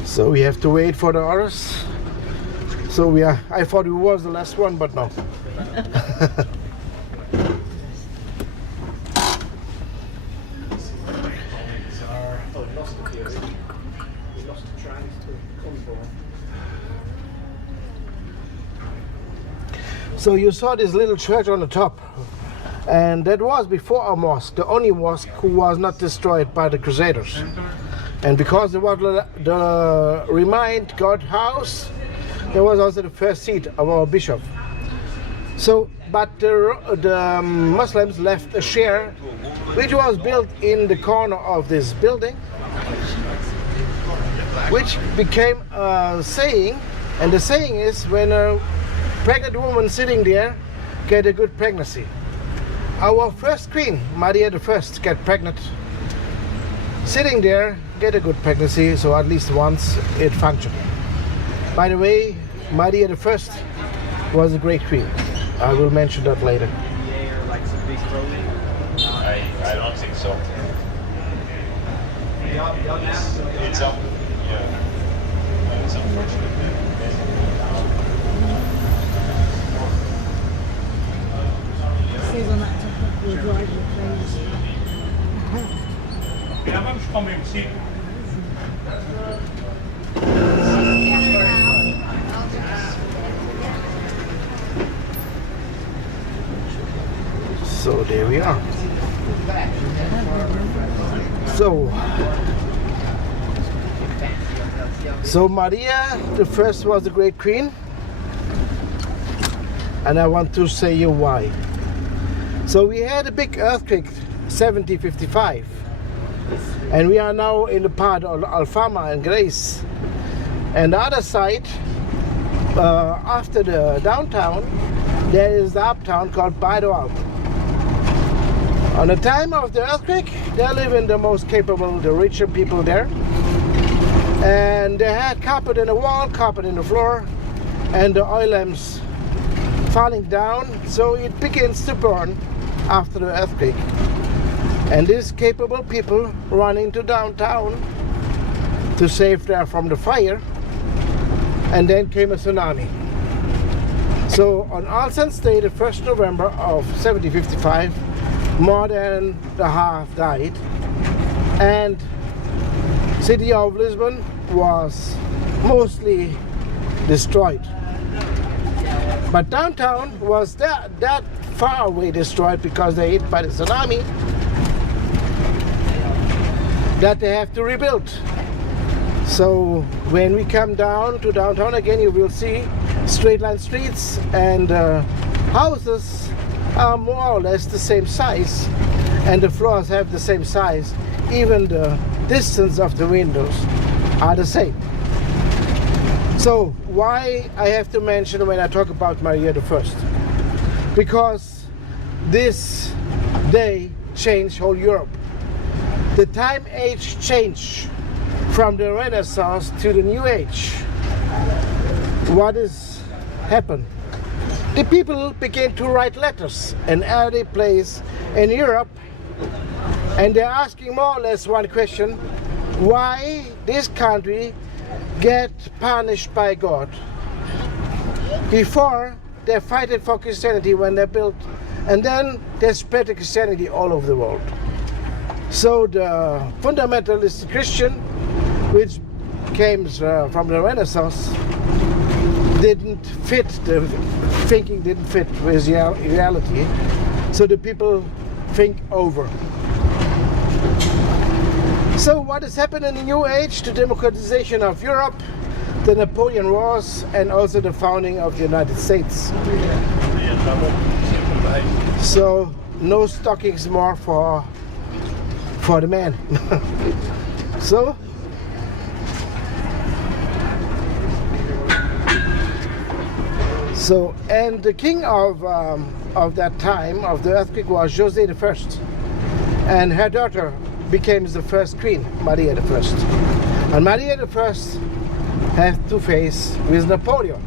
So we have to wait for the others. So we are. I thought we was the last one, but no. So you saw this little church on the top, and that was before a mosque, the only mosque who was not destroyed by the Crusaders. And because there was the Remind God house, there was also the first seat of our bishop. So, but the Muslims left a share which was built in the corner of this building, which became a saying, and the saying is when a pregnant woman sitting there get a good pregnancy. Our first queen, Maria I, get pregnant. Sitting there, get a good pregnancy, so at least once it functioned. By the way, Maria I was a great queen. I will mention that later. I don't think so. It's up. Yeah. It's unfortunate. Já vamos para o mesmo sítio. So there we are. So Maria the First was the great queen, and I want to say you why. So we had a big earthquake, 1755, And we are now in the part of Alfama and Grace. And the other side, after the downtown, there is the uptown called Bairro Alto. On the time of the earthquake, they live in the most capable, the richer people there. And they had carpet in the wall, carpet in the floor, and the oil lamps falling down, so it begins to burn after the earthquake. And these capable people run into downtown to save them from the fire, and then came a tsunami. So on All Saints' Day, the 1st November of 1755, more than the half died, and city of Lisbon was mostly destroyed. But downtown was that far away destroyed because they hit by the tsunami that they have to rebuild. So when we come down to downtown again, you will see straight line streets, and houses are more or less the same size, and the floors have the same size. Even the distance of the windows are the same. So why I have to mention when I talk about Maria I? Because this day changed whole Europe. The time age changed from the Renaissance to the New Age. What has happened? The people began to write letters in every place in Europe, and they're asking more or less one question: why this country get punished by God? Before, they fighted for Christianity when they built, and then they spread the Christianity all over the world. So the fundamentalist Christian, which came from the Renaissance, didn't fit, the thinking didn't fit with reality. So the people think over. So what has happened in the New Age? The democratization of Europe, the Napoleon Wars, and also the founding of the United States. So no stockings more for the man. So and the king of that time of the earthquake was José I, and her daughter became the first queen, Maria I. And Maria I had to face with Napoleon.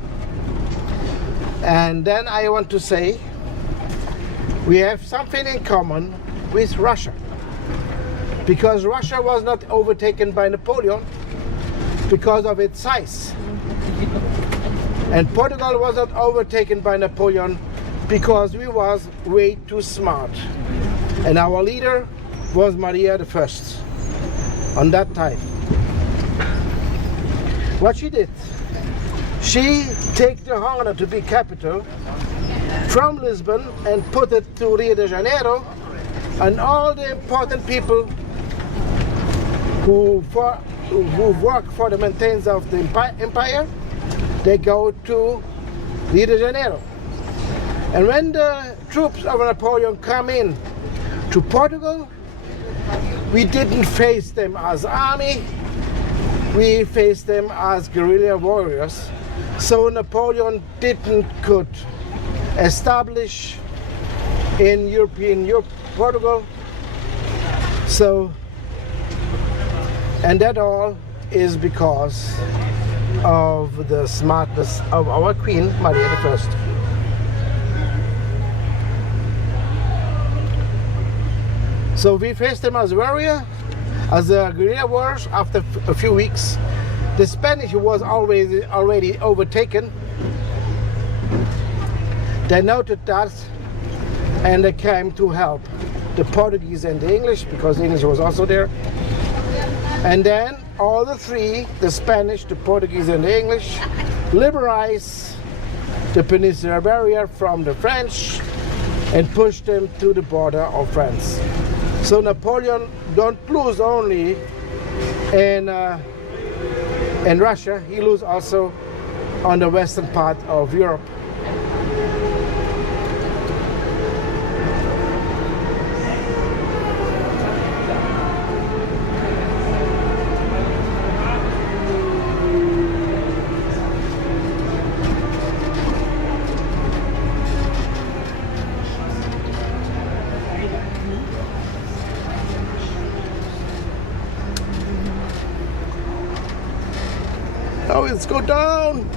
And then I want to say we have something in common with Russia, because Russia was not overtaken by Napoleon because of its size, and Portugal was not overtaken by Napoleon because we was way too smart, and our leader was Maria I on that time. What she did, she take the honor to be capital from Lisbon and put it to Rio de Janeiro, and all the important people who work for the maintenance of the empire, they go to Rio de Janeiro. And when the troops of Napoleon come in to Portugal, we didn't face them as army, we faced them as guerrilla warriors. So Napoleon could establish in Europe, Portugal. So, and that all is because of the smartness of our Queen Maria I. So we faced them as warrior, as a guerrilla wars. After a few weeks, the Spanish was already overtaken. They noted that, and they came to help the Portuguese and the English, because the English was also there. And then all the three, the Spanish, the Portuguese, and the English, liberalized the Peninsular Barrier from the French and pushed them to the border of France. So Napoleon don't lose only in Russia, he lose also on the western part of Europe. Oh, let's go down.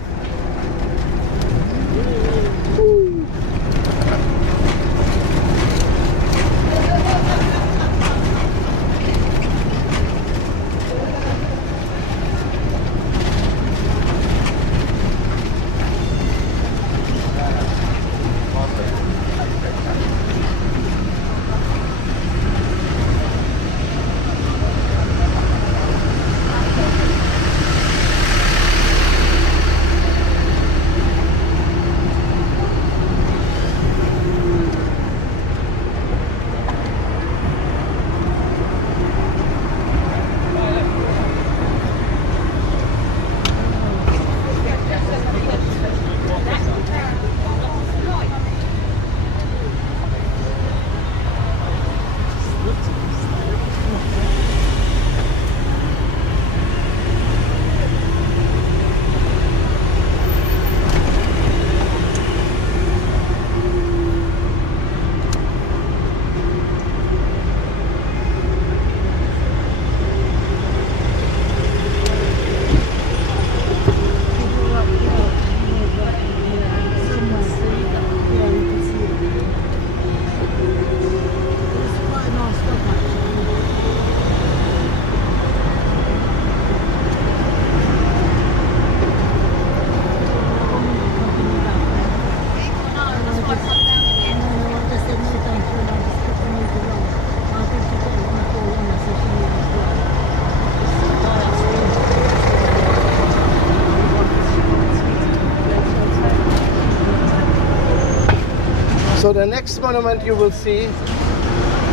So the next monument you will see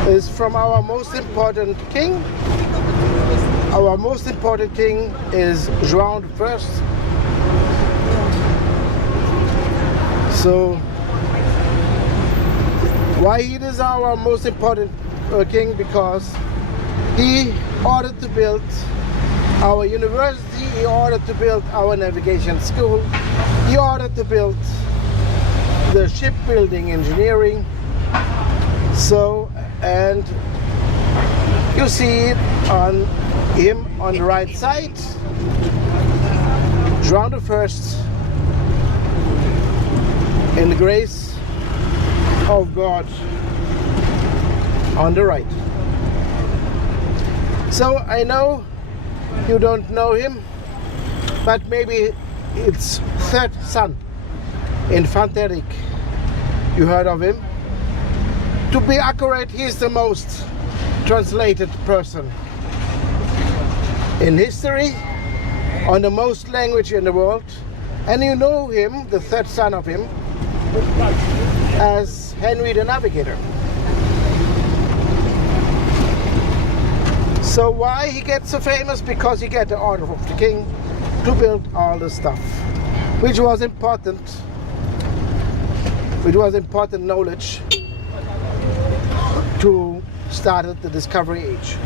is from our most important king. Our most important king is João I. So why he is our most important king? Because he ordered to build our university, he ordered to build our navigation school, he ordered to build the shipbuilding engineering. So, and you see it on him on the right side, João I in the grace of God on the right. So I know you don't know him, but maybe it's third son in Fanterik. You heard of him? To be accurate, he's the most translated person in history on the most language in the world, and you know him, the third son of him, as Henry the Navigator. So why he gets so famous? Because he got the order of the king to build all the stuff, which was important knowledge to start the Discovery Age.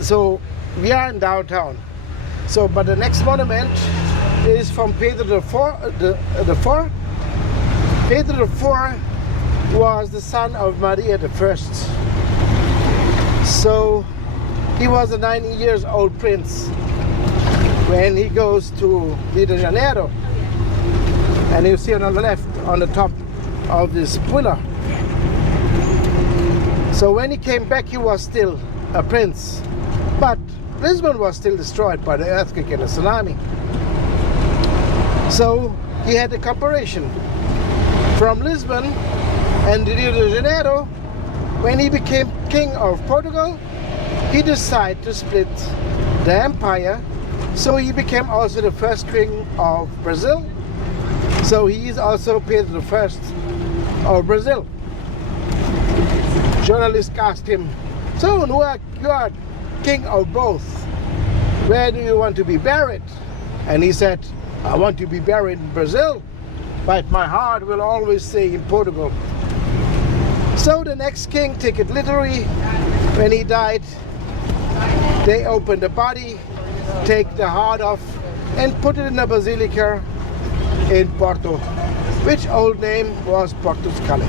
So we are in downtown. So, but the next monument is from Peter the Fourth. Peter the Fourth was the son of Maria the First. So he was a 9 years old prince when he goes to Rio de Janeiro. And you see on the left, on the top of this pillar. So when he came back, he was still a prince. But Lisbon was still destroyed by the earthquake and the tsunami. So he had a cooperation from Lisbon and Rio de Janeiro. When he became king of Portugal, he decided to split the empire. So he became also the first king of Brazil. So he is also Pedro I of Brazil. Journalists asked him, so you are king of both. Where do you want to be buried? And he said, I want to be buried in Brazil, but my heart will always stay in Portugal. So the next king took it literally. When he died, they opened the body, take the heart off, and put it in a basilica in Porto, which old name was Portugal.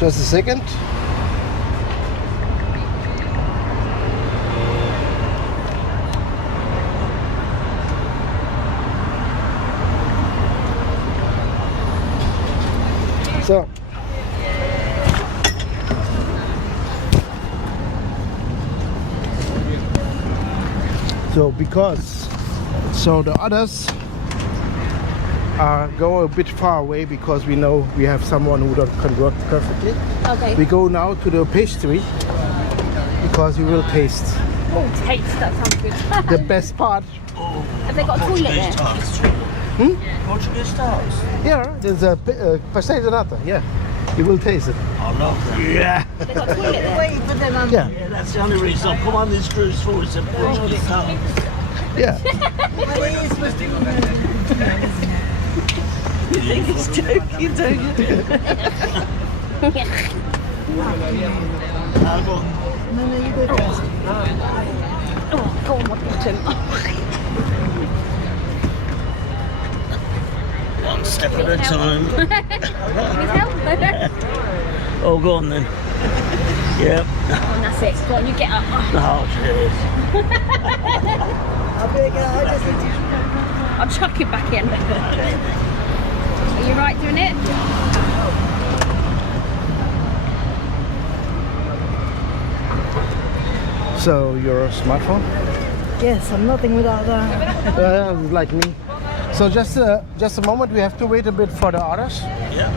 Just a second. So the others go a bit far away because we know we have someone who can work perfectly. Okay. We go now to the pastry because we will taste. Oh, taste, that sounds good. The best part. Have they got a toilet there? Portuguese tarts? Yeah, there's a pastel de nata, yeah. You will taste it. I love that. Yeah. They got a toilet there? Yeah. Yeah, that's the only reason I've come on these cruise for is a Portuguese tarts. Yeah. You think it's joking, don't you? No, you go first. Oh, go on my bottom. One step at a time. With help? Oh, go on then. Yep. Oh, that's it. Go on, you get up. Oh, cheers. I'll chuck it back in. Are you right doing it? So your smartphone? Yes, I'm nothing without that. Like me. So just a moment, we have to wait a bit for the others. Yeah.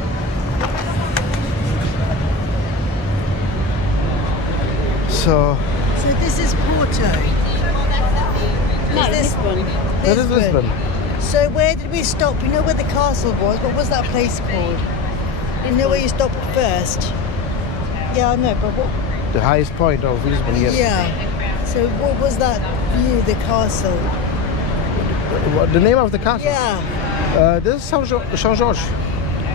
So So this is Porto. No, Is this Lisbon. that is Lisbon. So where did we stop? You know where the castle was? What was that place called? You know where you stopped first? Yeah, I know, but what? The highest point of Lisbon, yes. Yeah. So what was that view, the castle? The name of the castle? Yeah. This is Saint George.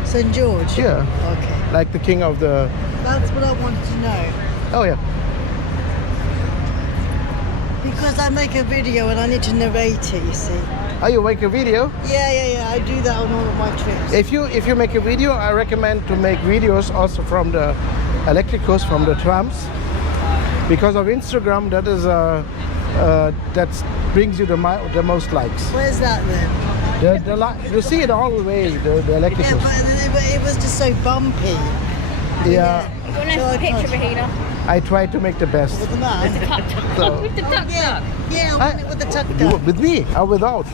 St. George? Yeah. Okay. Like the king of the... That's what I wanted to know. Oh, yeah. Because I make a video and I need to narrate it, you see. Oh, you make a video? Yeah. I do that on all of my trips. If you make a video, I recommend to make videos also from the electricals, from the trams, because of Instagram. That is that brings you the most likes. Where's that then? You see it all the way. The Yeah, electricals. but it was just so bumpy. Yeah. You want a picture, Rahina? I try to make the best. With the man? With the tuk-tuk. So- With the tuk-tuk. Yeah, I want it with the tuk-tuk. With me or without?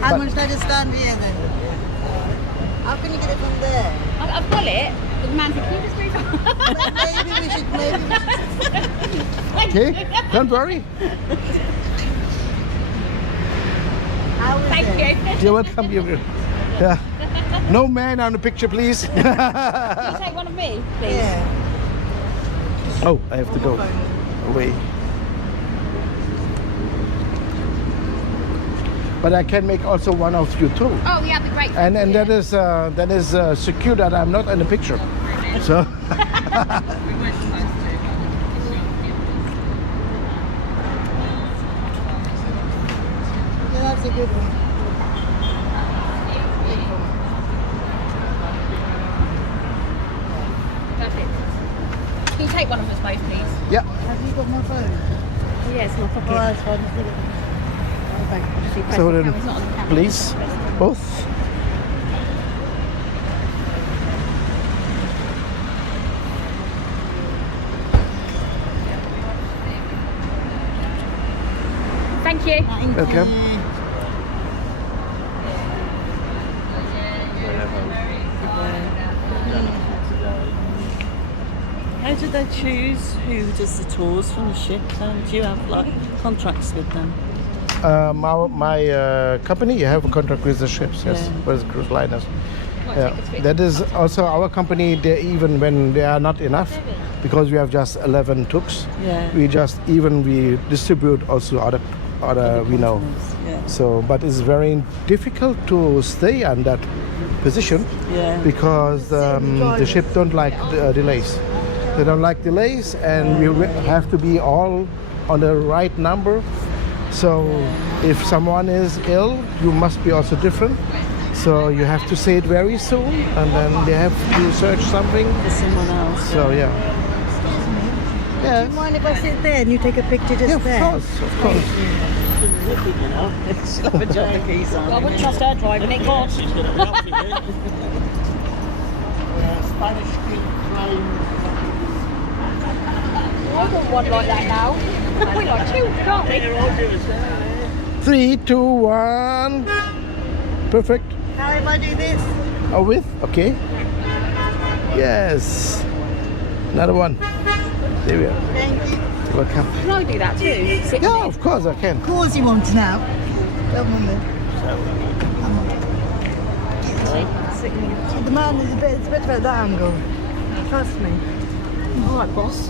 How much do I just stand here then? How can you get it from there? I've got it. The man said, can you just move on? Maybe we should. Okay, don't worry. How is Thank it? you. You're welcome. Yeah. No man on the picture, please. Can you take one of me, please? Yeah. Oh, I have to go away. But I can make also one of you too. Oh, yeah, that'd be great. And that is secure that I'm not in the picture. So. Yeah, that's a good one. Perfect. Can you take one of us both, please? Yeah. Have you got my phone? Oh, yeah, it's not Oh, fucking. that's fine. So then, please, both. Thank you. Welcome. How do they choose who does the tours from the ship? And do you have like contracts with them? My company, you have a contract with the ships, yes, Yeah. with the cruise liners. Yeah, that is also our company. They, even when they are not enough, because we have just 11 tuks, Yeah. we distribute also other we know. Yeah. So, but it's very difficult to stay on that position Yeah. because the ship don't like delays. They don't like delays, and we have to be all on the right number. So if someone is ill, you must be also different. So you have to say it very soon, and then they have to search something For someone else. So yeah. Do you mind if I sit there and you take a picture just Yeah, of there? course, of course. She'll have a jar of keys on. I wouldn't trust her driving it, God. She's going to be up for you. I want one like that now. We're like children, aren't we? 3, 2, 1. Perfect. How if I do this? Oh, with? Okay. Yes. Another one. There we are. Thank you. Welcome. Can I do that too? Sit Yeah, of course I can. Of course you want now. Come on then. See, the man is it's better at that angle. Trust me. All right, boss.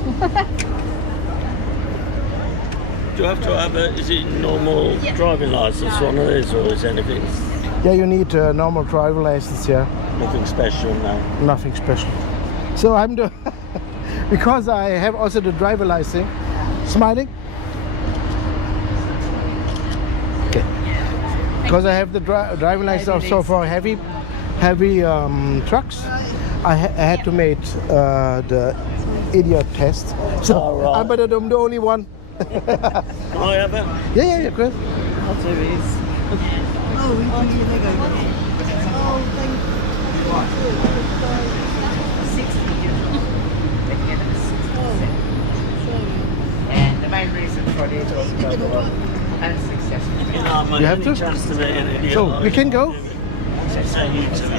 Do you have to have is it normal driving license, one of these, or is anything, Yeah, you need a normal driver license, yeah. nothing special now? Nothing special. So I'm the because I have also the driver license. Smiling. Okay. Because I have the driving license also for heavy trucks. I had to make the idiot test. So I'm the only one. Can I have it? Yeah, good. I'll do these. Oh, we can do Lego. Oh, thank And the main reason for the unsuccessful. You have to? Chance to meet an idiot So like we can go. say you to me.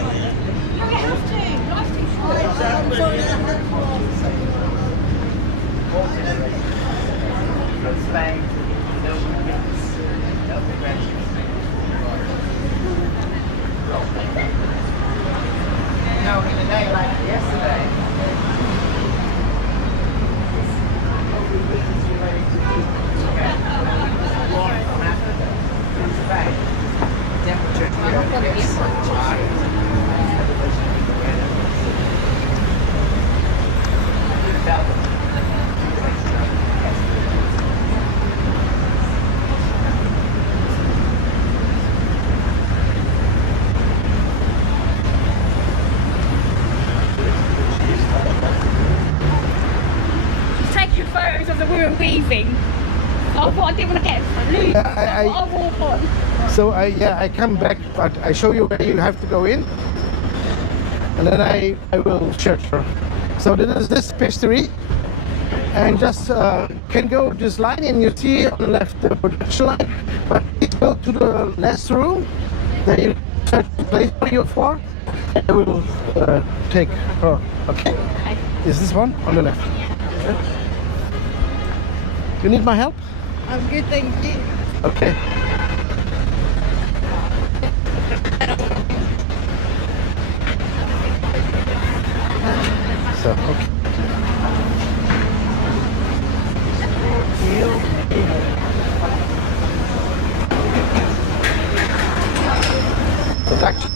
we were weaving. I thought I didn't want to get loose. Yeah, I walk on. So I come back, but I show you where you have to go in, and then I will show you. So this is this pastry, and just can go this line, and you see on the left the production line, but it go to the last room. There you search the place for you for, and we will take. Oh, okay. Is this one on the left? You need my help? I'm good, thank you. Okay. So, okay. Production.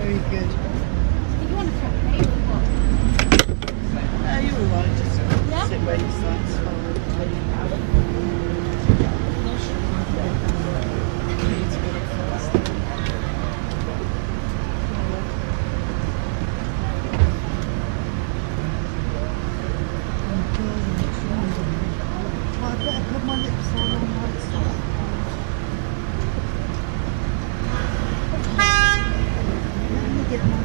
Very good. Do you want to cut me or what? You're alright, just Yeah? sit where you stand. It's fine. I better put my lips on my side. Let me get my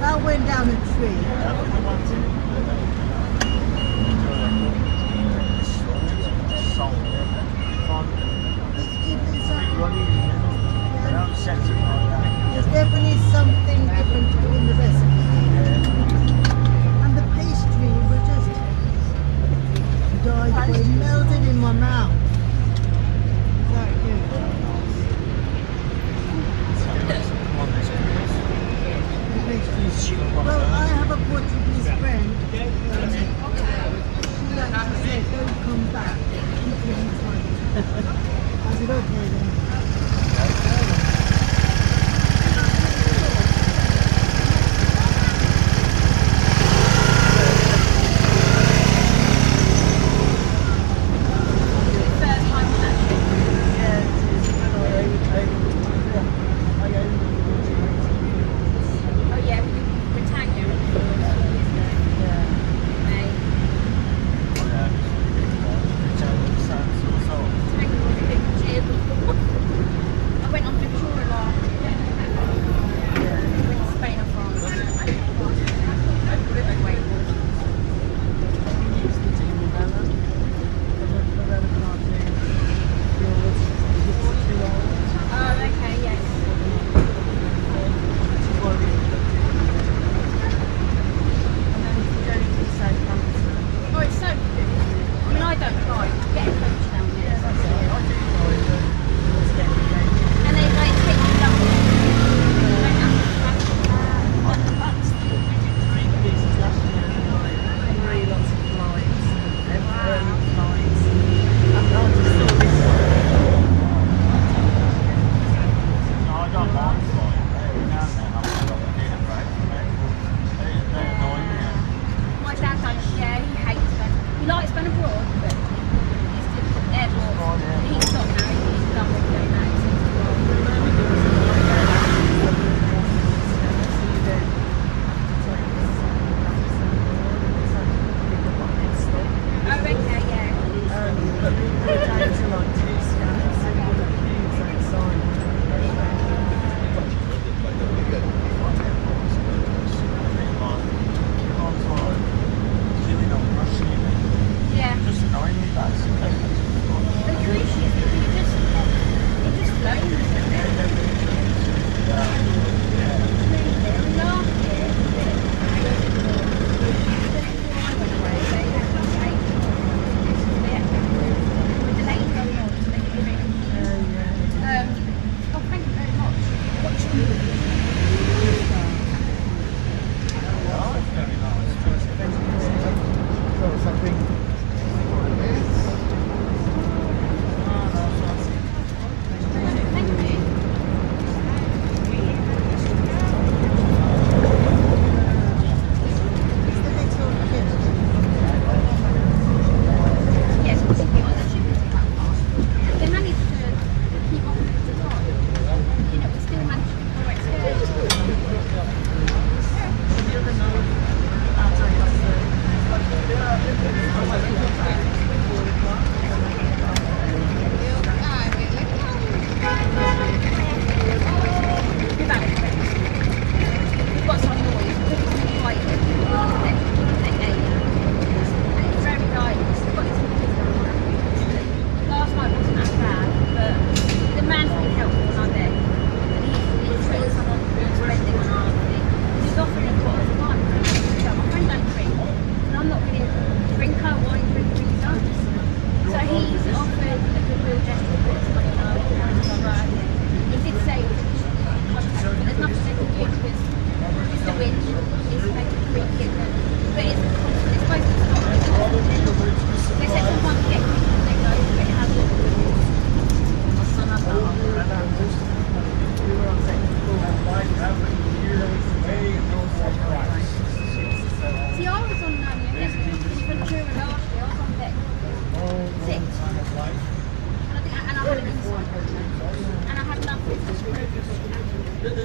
that went down a tree. There's definitely something different in the recipe. And the pastry was just died, it melted in my mouth. Is that good? Well, I have a Portuguese friend. She actually said, don't come back. Keep your time. I said, okay then.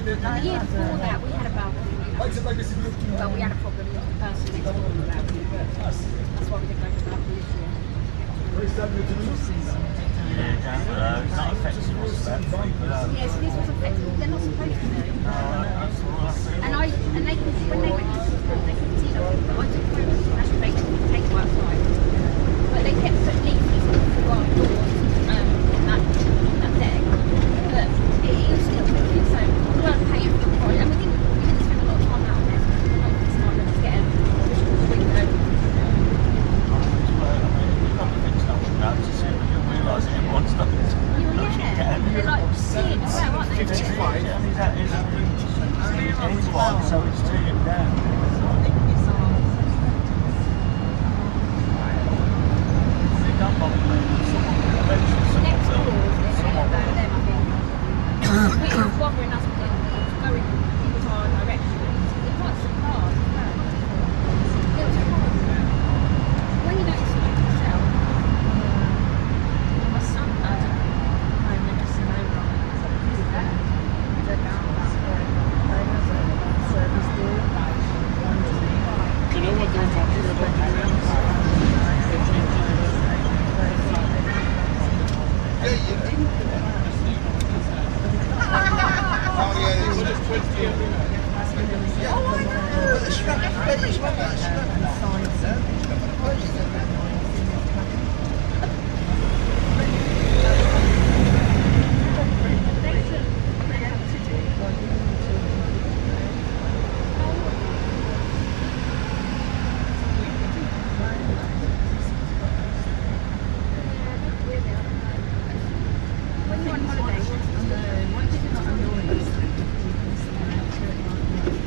And the year before that, we had a balcony. Well, we had a problem with the person next door with the balcony. That's why we didn't go to the balcony this year. It's not affecting us about 3 below. Yes, this was affected. They're not supposed to do. And they could, when they went to school, they couldn't see them. But I took photos and actually they couldn't take them outside. But they kept putting leaflets on the garden doors on that deck. But it was still working, so we weren't paying for the project. And we didn't spend a lot of time out there. It's not going to get a window. Realising everyone's starting to They're like seeing as well, aren't they? 55. It's one, so it's turning down. Next door, someone them, I think. He was bothering us with going into our direction. There was some cars as well. It was horrible. When you don't see it yourself, my son had home medicine over on his back. You know what they're talking When you're on holiday,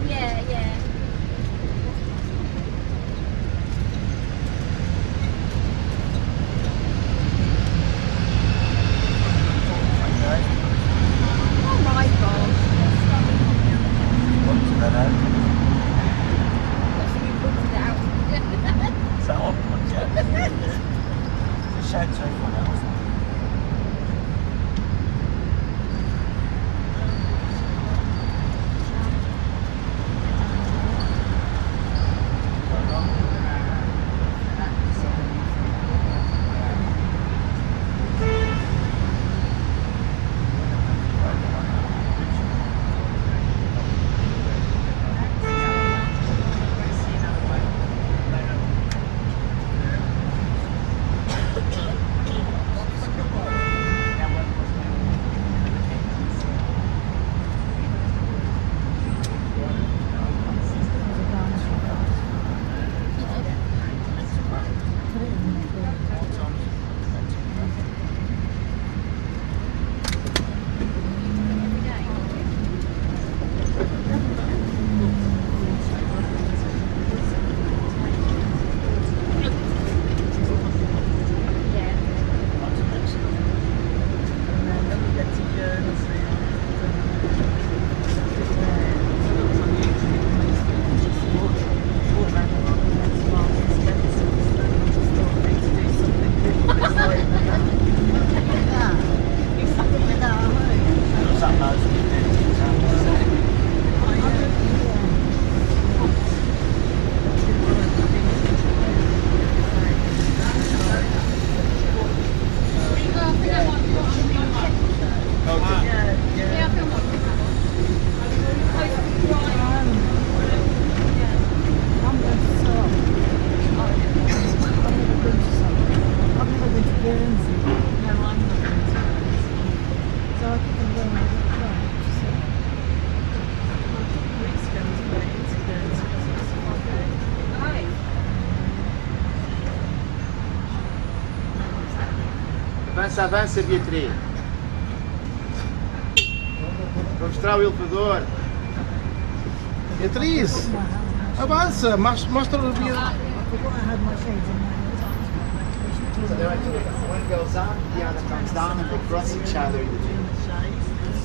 yeah. Oh my God. Is that on? Yeah. The shad's everyone else. Avança, Beatriz. Vou mostrar o elevador. Beatriz, avança, mostra o elevador. One goes up, the other comes down, and they cross each other in between.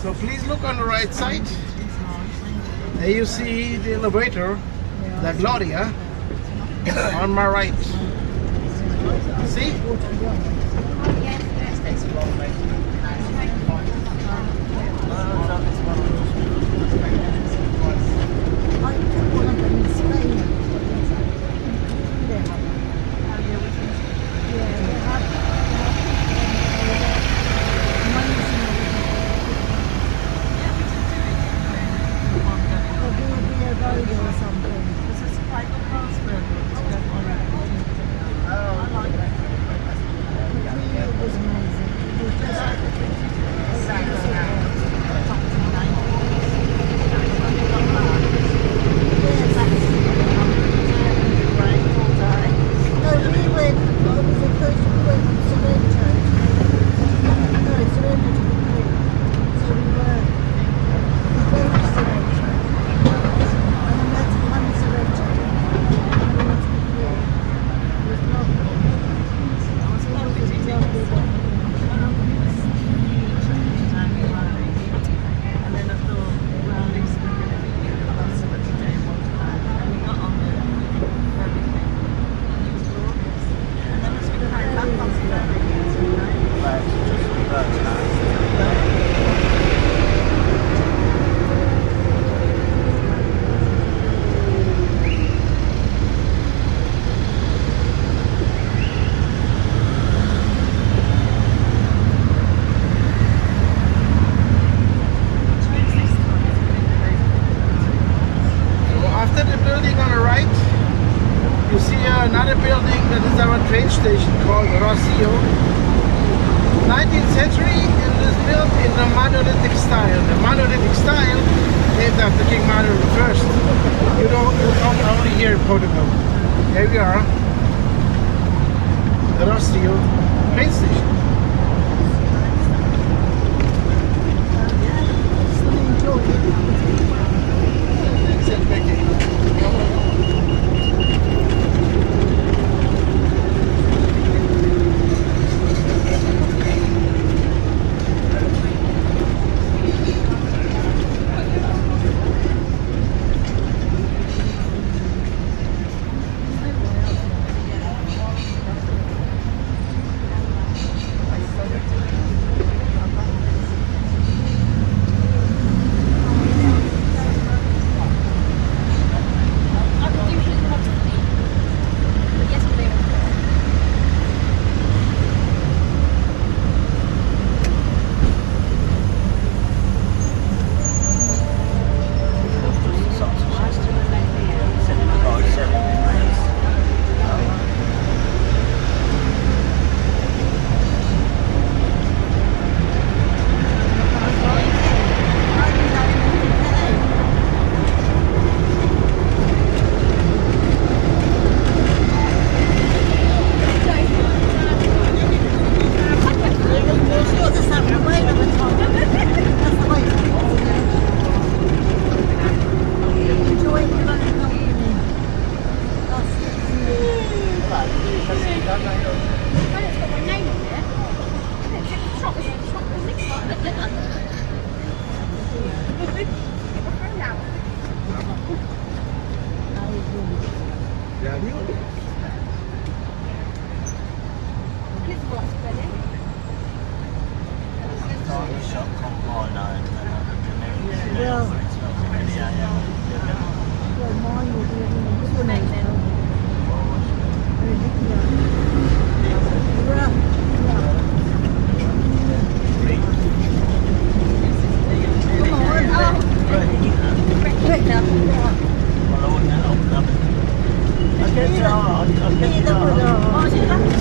So please look on the right side. There you see the elevator, the Gloria, on my right. See? Rocio. 19th century, it was built in the monolithic style. The monolithic style, named after King Manuel I. You come only here in Portugal. Here we are. The Rocio train station.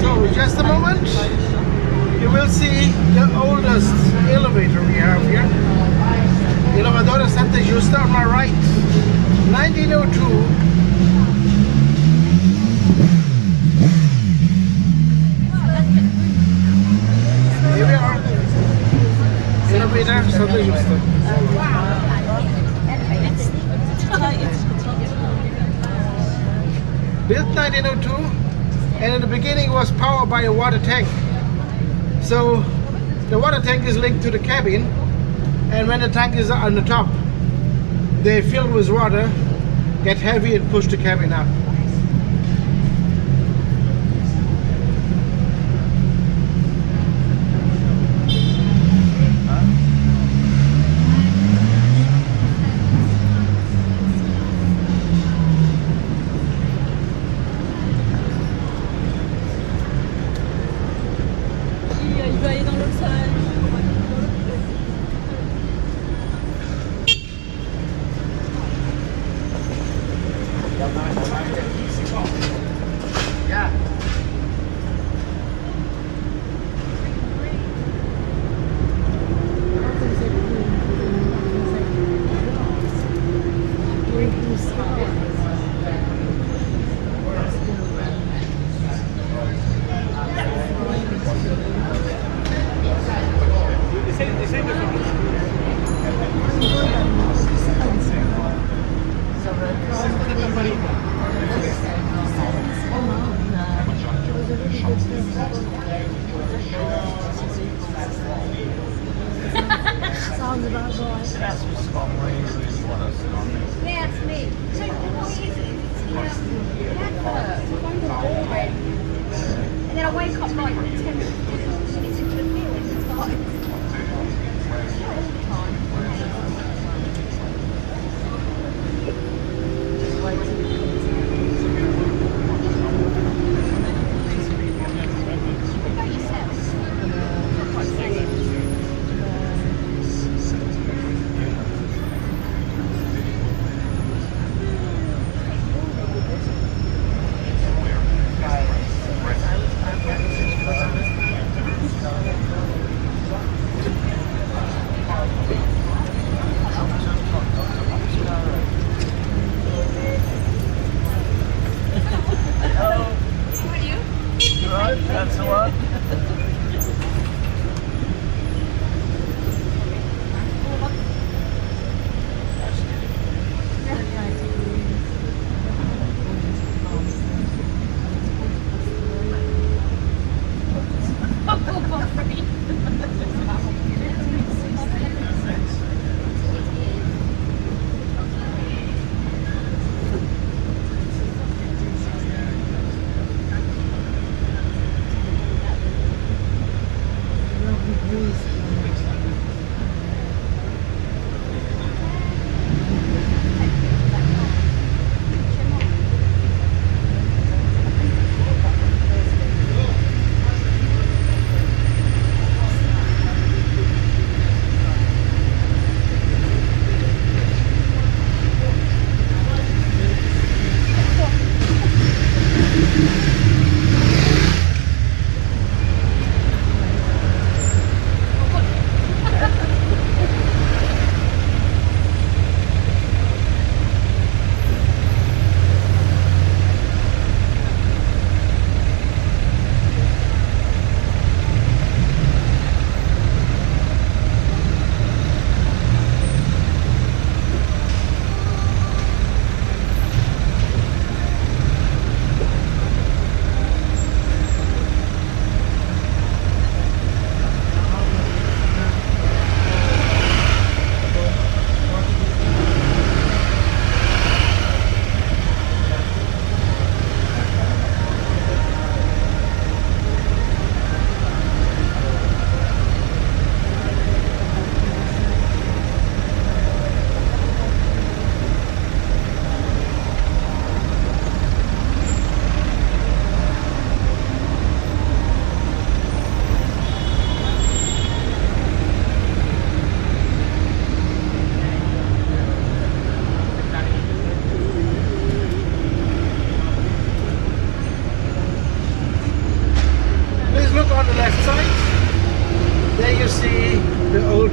So, just a moment, you will see the oldest elevator we have here. Elevadora Santa Justa on my right, 1902. Here we are, elevator Santa Justa. Built 1902, and in the beginning was powered by a water tank. So the water tank is linked to the cabin, and when the tank is on the top, they fill with water, get heavy and push the cabin up. Sounds about right. That's what's got yeah, it's me. So what is it? And then I wake up like 10 minutes into the field. It's like all the time.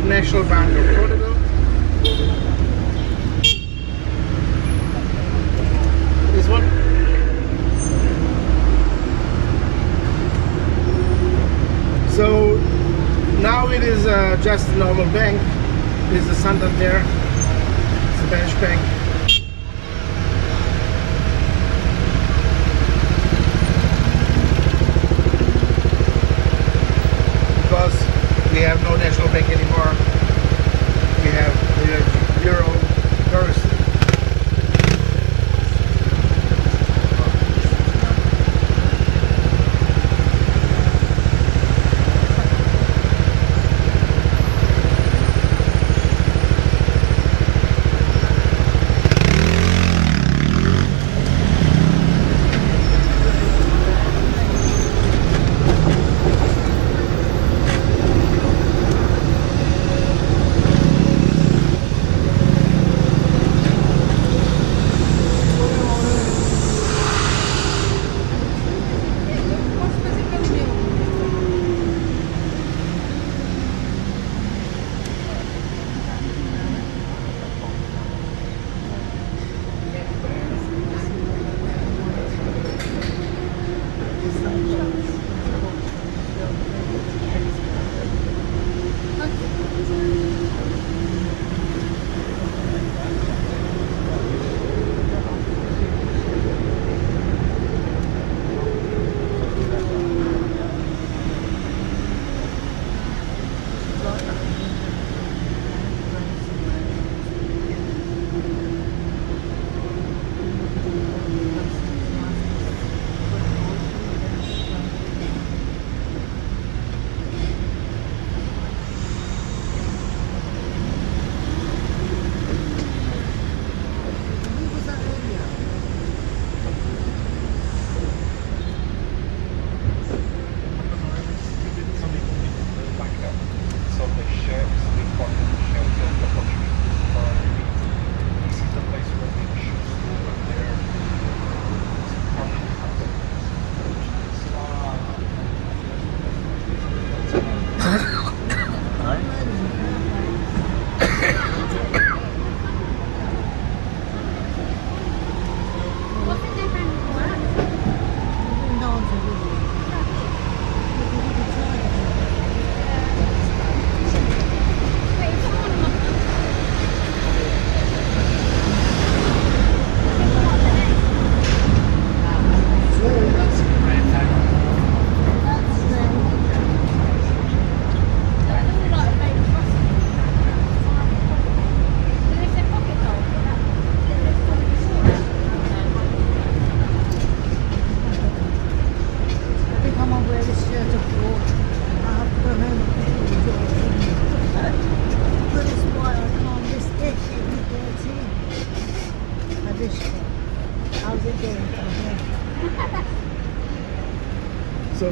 National Bank of Portugal. This one. So now it is just a normal bank. This is the Santander, Spanish bank. Because we have no national bank anymore. We have the euro currency.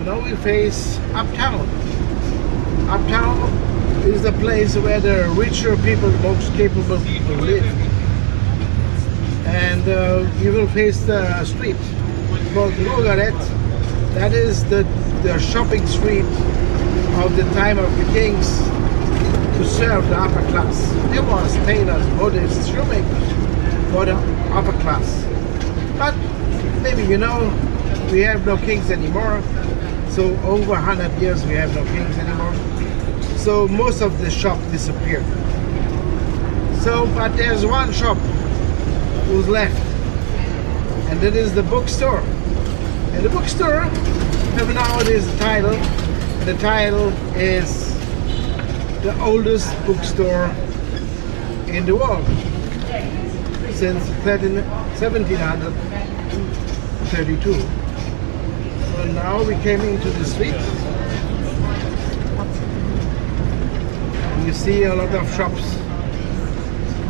now we face uptown. Uptown is the place where the richer people, the most capable people live. And you will face the street called Rugaret. That is the shopping street of the time of the kings to serve the upper class. There was tailors, Buddhists, shoemakers for the upper class. But maybe you know, we have no kings anymore. So over 100 years we have no kings anymore. So most of the shop disappeared. So, but there's one shop who's left, and that is the bookstore. And the bookstore, nowadays the title. The title is the oldest bookstore in the world since 1732. So now we came into the street. And you see a lot of shops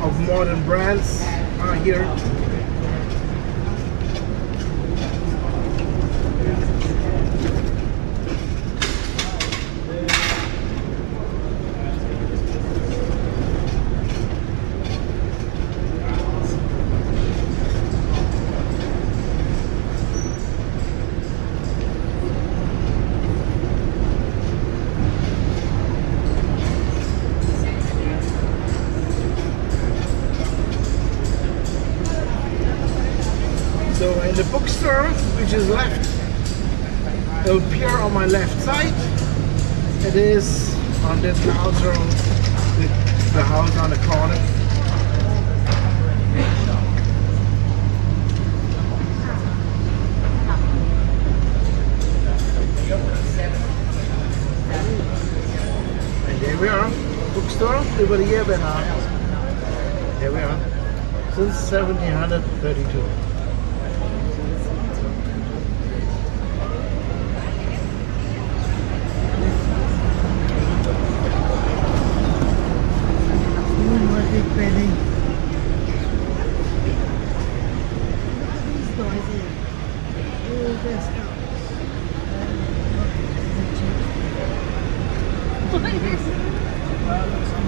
of modern brands are here. So in the bookstore, which is left, will appear on my left side. It is on this house, or the house on the corner. And there we are, bookstore, over the year now. There we are, since 1732.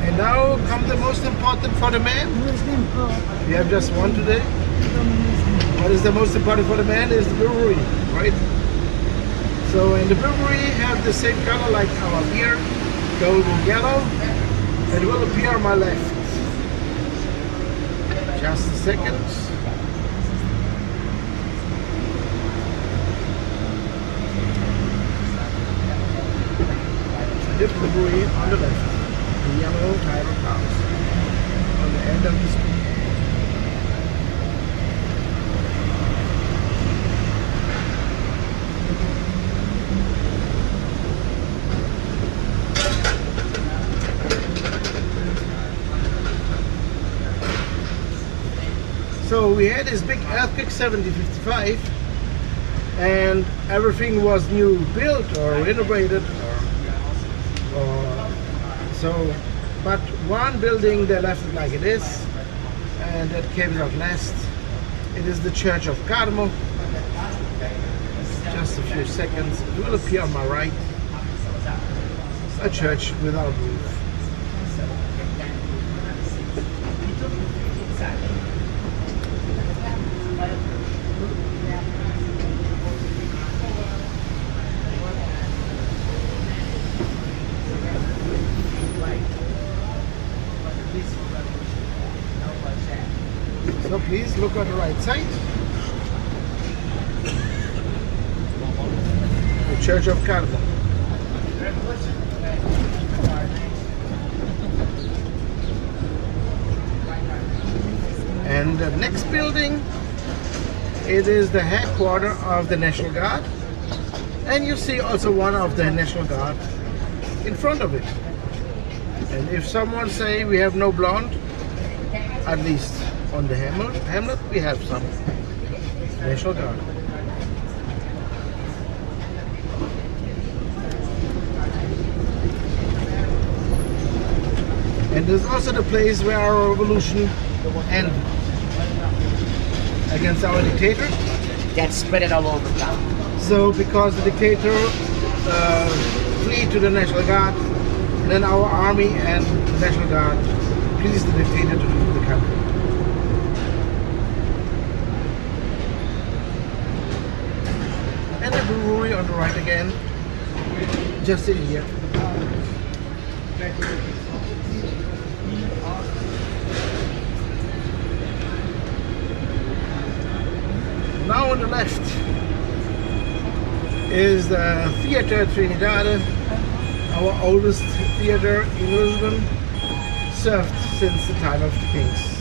And now comes the most important for the man. We have just one today. What is the most important for the man is the brewery, right? So in the brewery have the same color like our beer, golden yellow. It will appear on my left. Just a second. The brewery on the left, the yellow tile house on the end of the street. So we had this big earthquake 1755, and everything was new built or renovated. So, but one building they left it like it is, and that came out last. It is the Church of Carmo. Just a few seconds. It will appear on my right. A church without roof. So please look on the right side. The Church of Carmo. And the next building, it is the headquarters of the National Guard. And you see also one of the National Guard in front of it. And if someone say we have no blonde, at least on the Hamlet we have some National Guard. And there's also the place where our revolution ended against our dictator. That spread it all over town. So because the dictator flee to the National Guard. And then our army and the National Guard released the dictator to leave the country. And a brewery on the right again, just in here. Now on the left is the Theatre Trinidad, our oldest theatre in Lisbon, served since the time of the kings.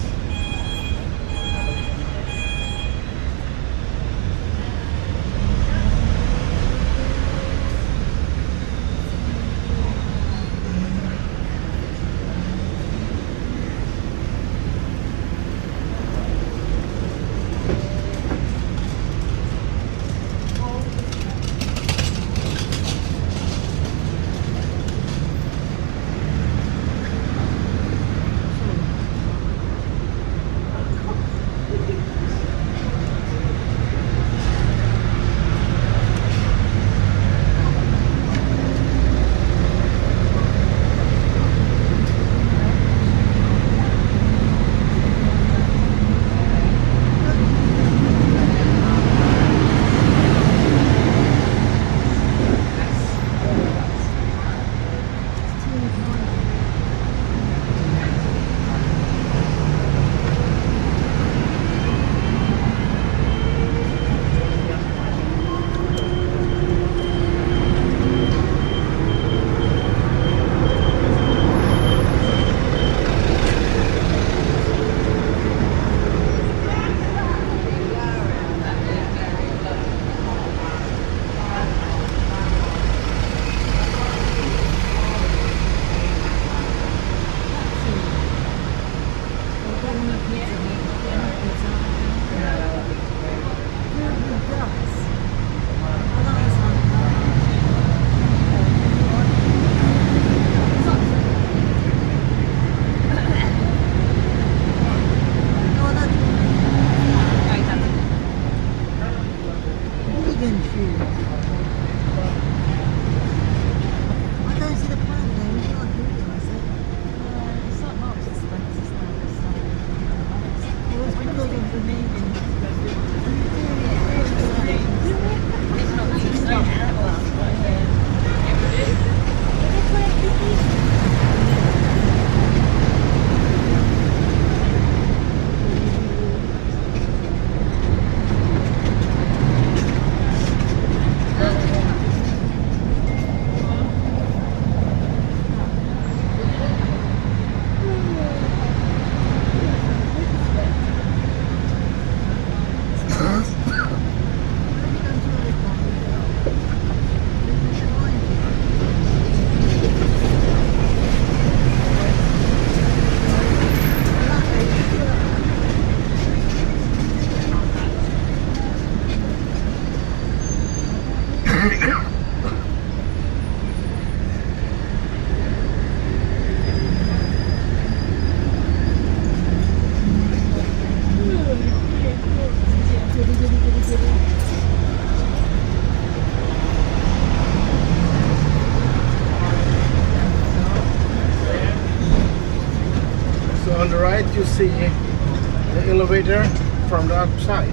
On the right you see the elevator from the outside.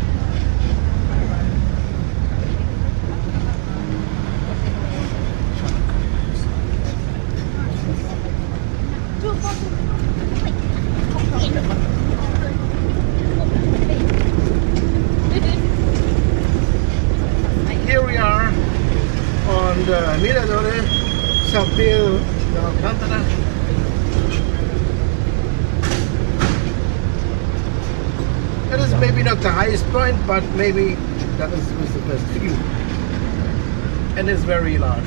Here we are on the Mirador São Pedro de Alcântara. That is maybe not the highest point, but maybe that is the best view. And it's very large.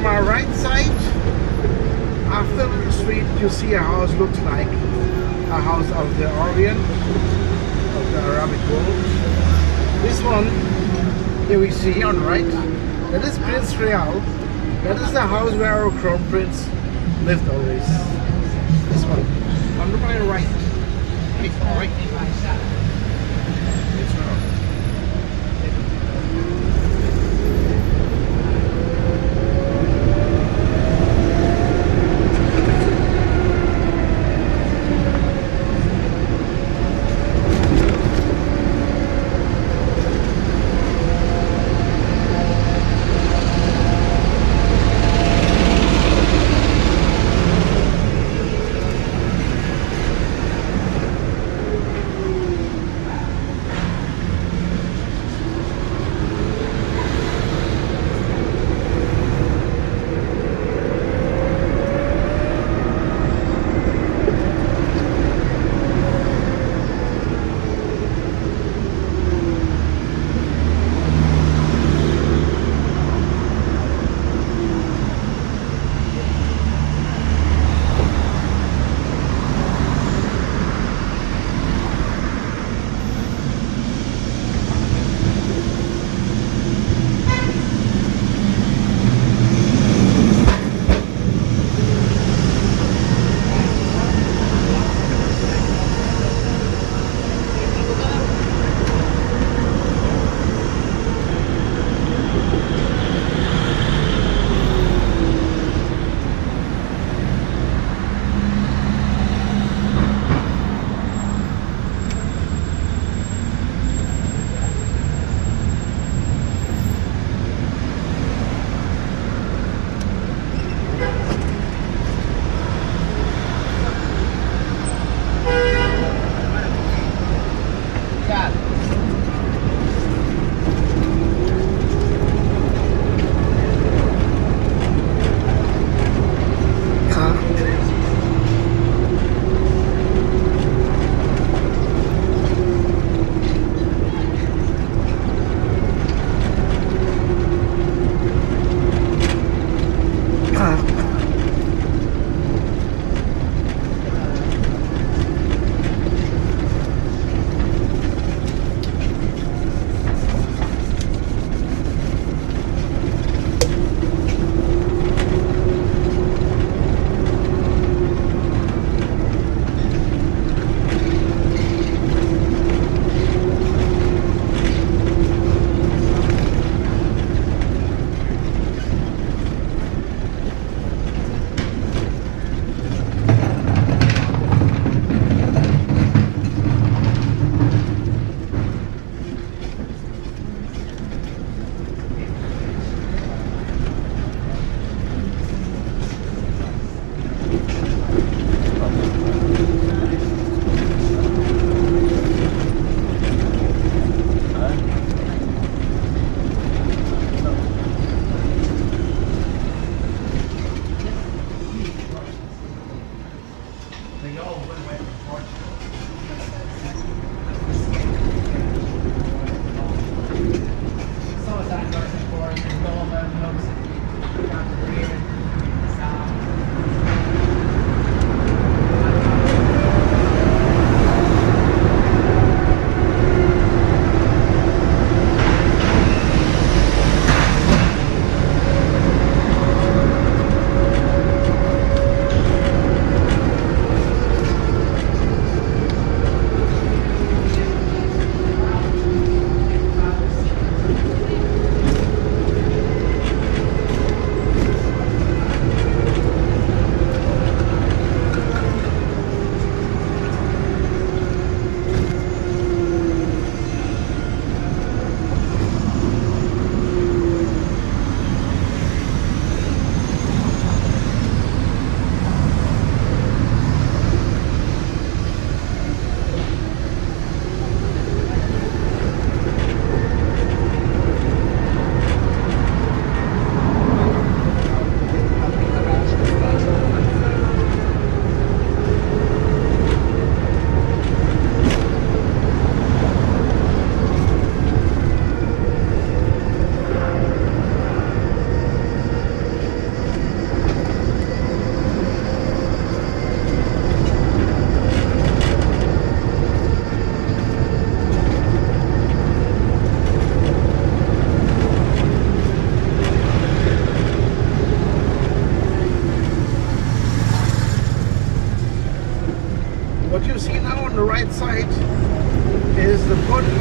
On my right side, after the street, you see a house looks like a house of the Orient, of the Arabic world. This one, here we see on the right, that is Prince Real. That is the house where our crown prince lived always. This one, on my right. Okay, right. It's around.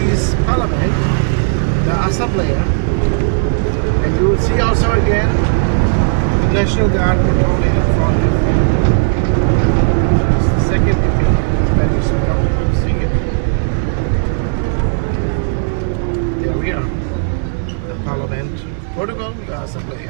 is Parliament, the Assembly, and you will see also again the National Guard patrol in front of you. Just a second, if you very small, you see it. There we are, the Parliament of Portugal, the Assembly.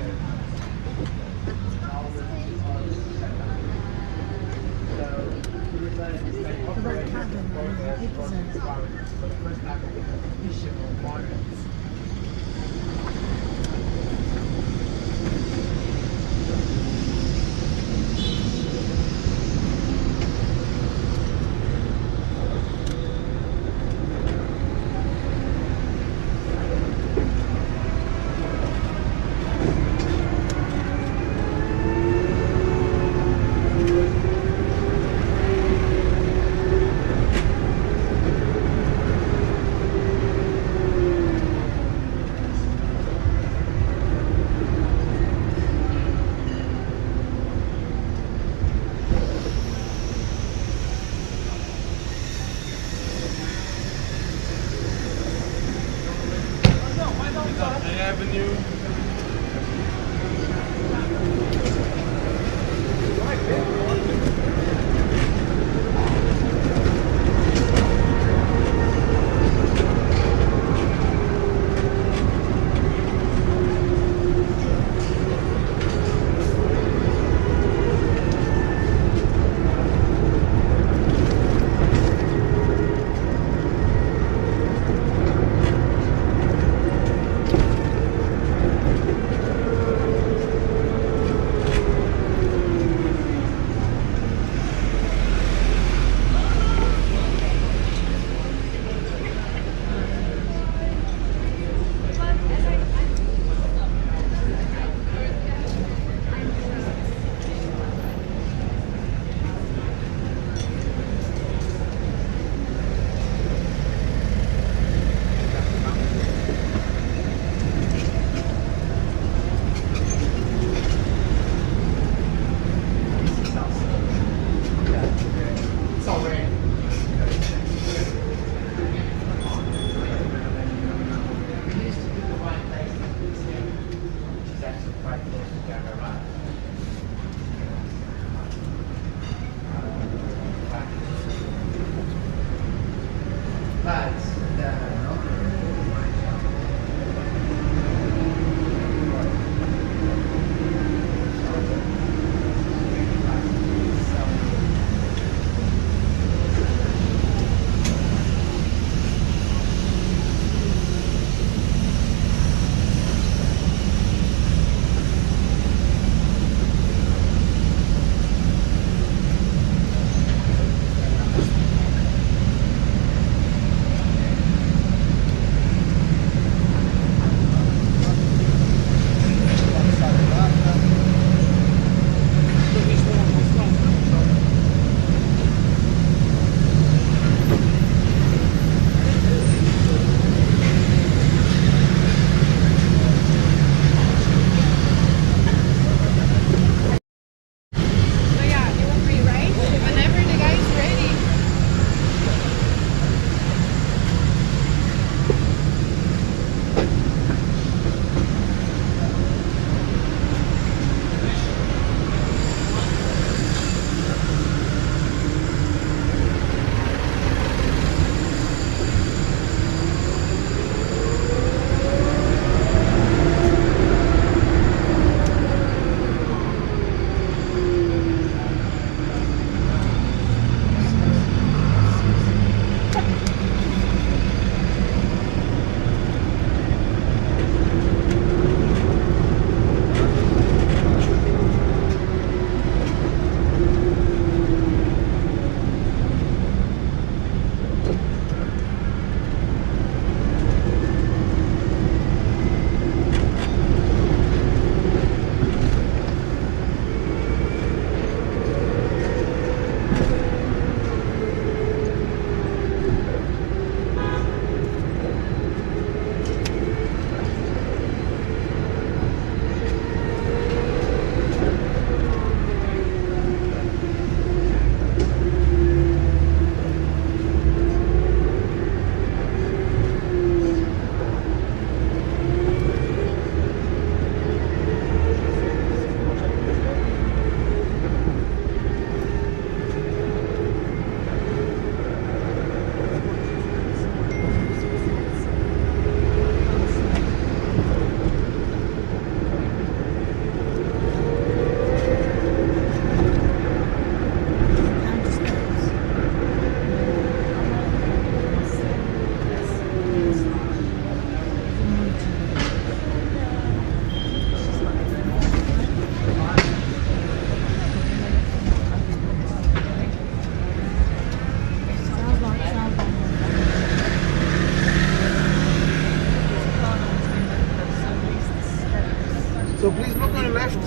So please look on the left.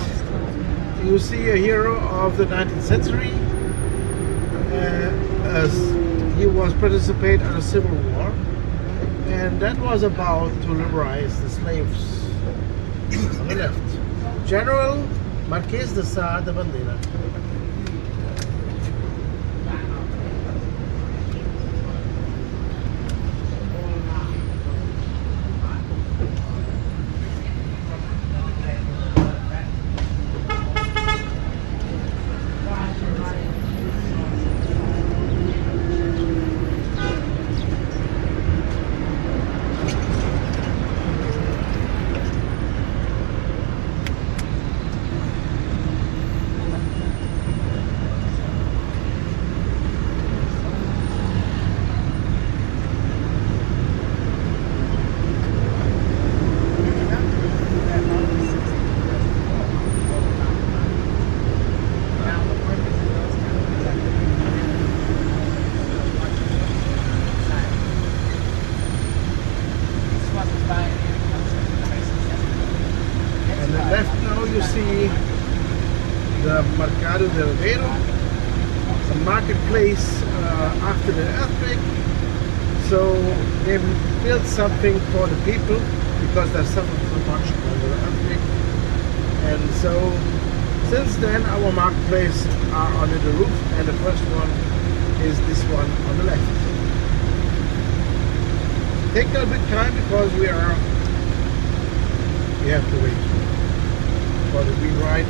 You see a hero of the 19th century. As he was participate in a civil war, and that was about to liberate the slaves. On the left, General Marquês de Sá da Bandeira. See the Mercado del Vero, the marketplace after the earthquake. So they built something for the people because they suffered so much from the earthquake. And so since then our marketplace are under the roof, and the first one is this one on the left. Take a bit time because we have to wait for the green ride.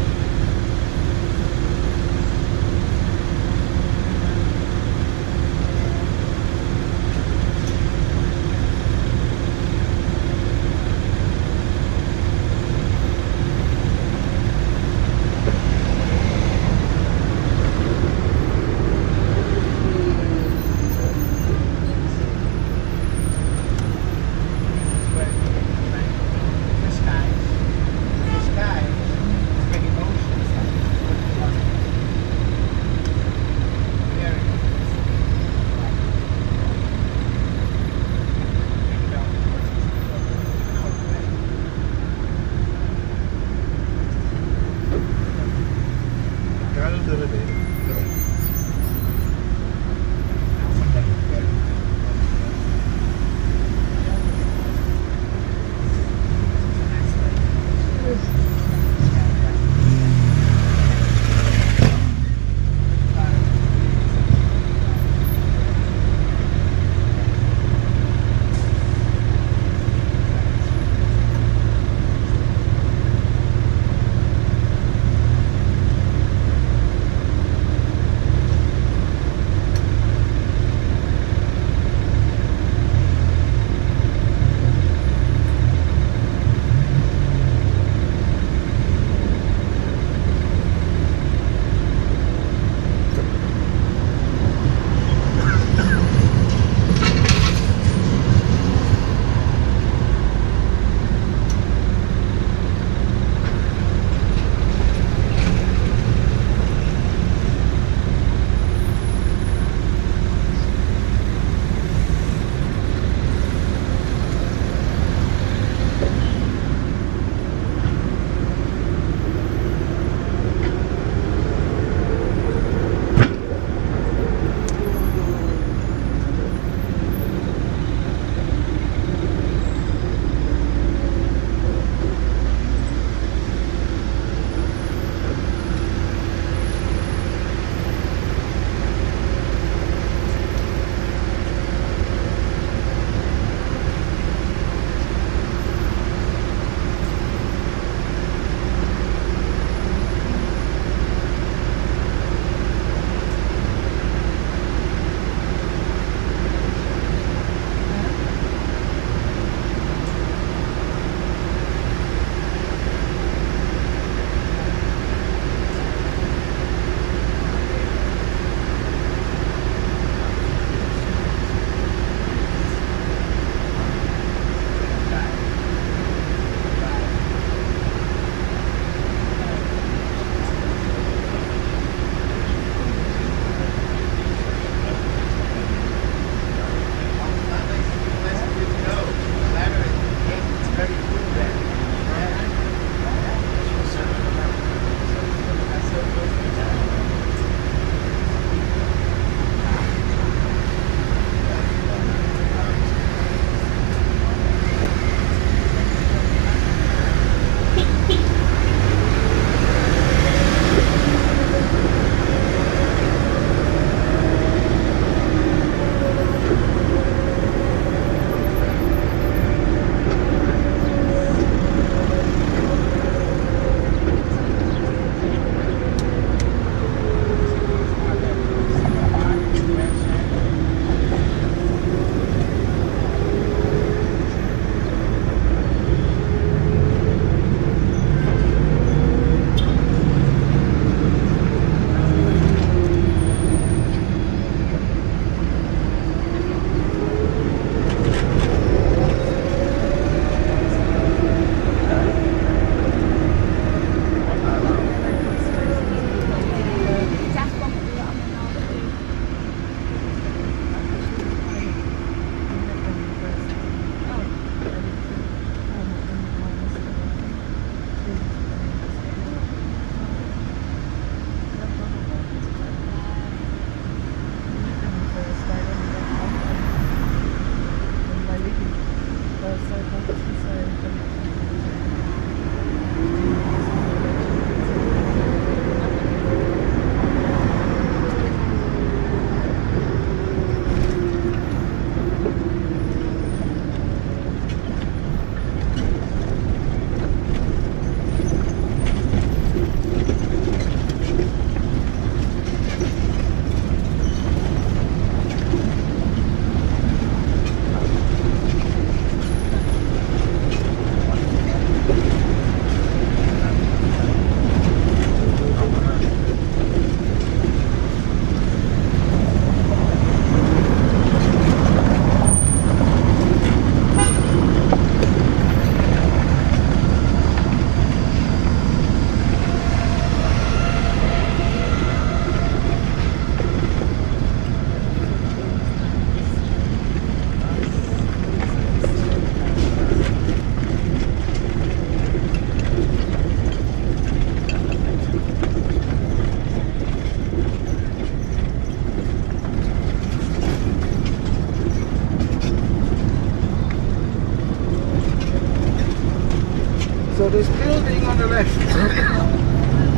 So this building on the left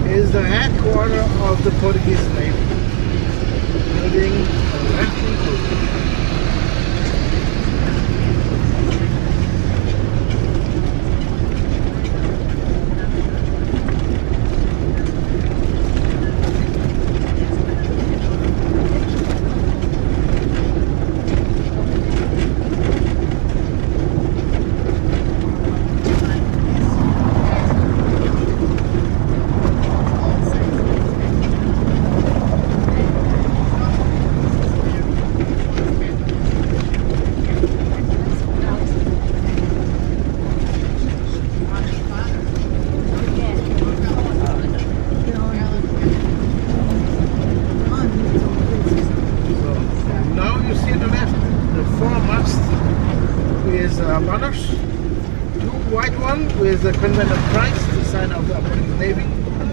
is the headquarters of the Portuguese Navy. Building on the left. With the convent of Christ, the sign of the Portuguese Navy,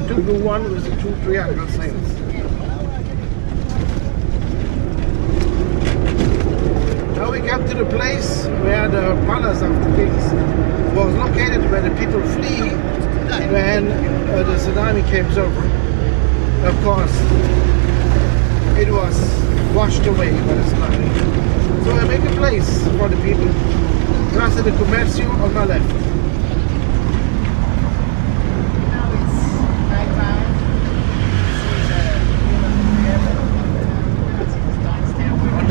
two blue one with the two triangle sails. Now we come to the place where the palace of the kings was located, where the people flee when the tsunami came over. Of course, it was washed away by the tsunami. So I make a place for the people. Casa de Comercio on my left.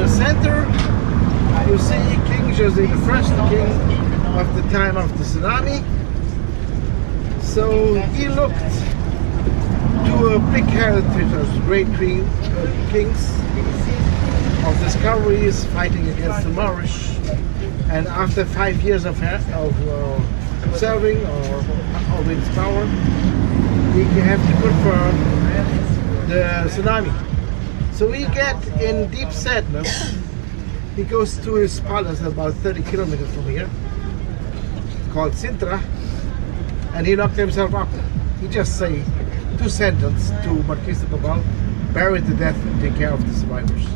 Center, you see King Jose I, the king of the time of the tsunami. So he looked to a big heritage of great kings of discoveries, fighting against the Moorish, and after 5 years of serving or of its power, we have to confirm the tsunami. So he get in deep sadness. He goes to his palace about 30 kilometers from here, called Sintra, and he locked himself up. He just say 2 sentences to Marquis de Pombal, bury to death and take care of the survivors.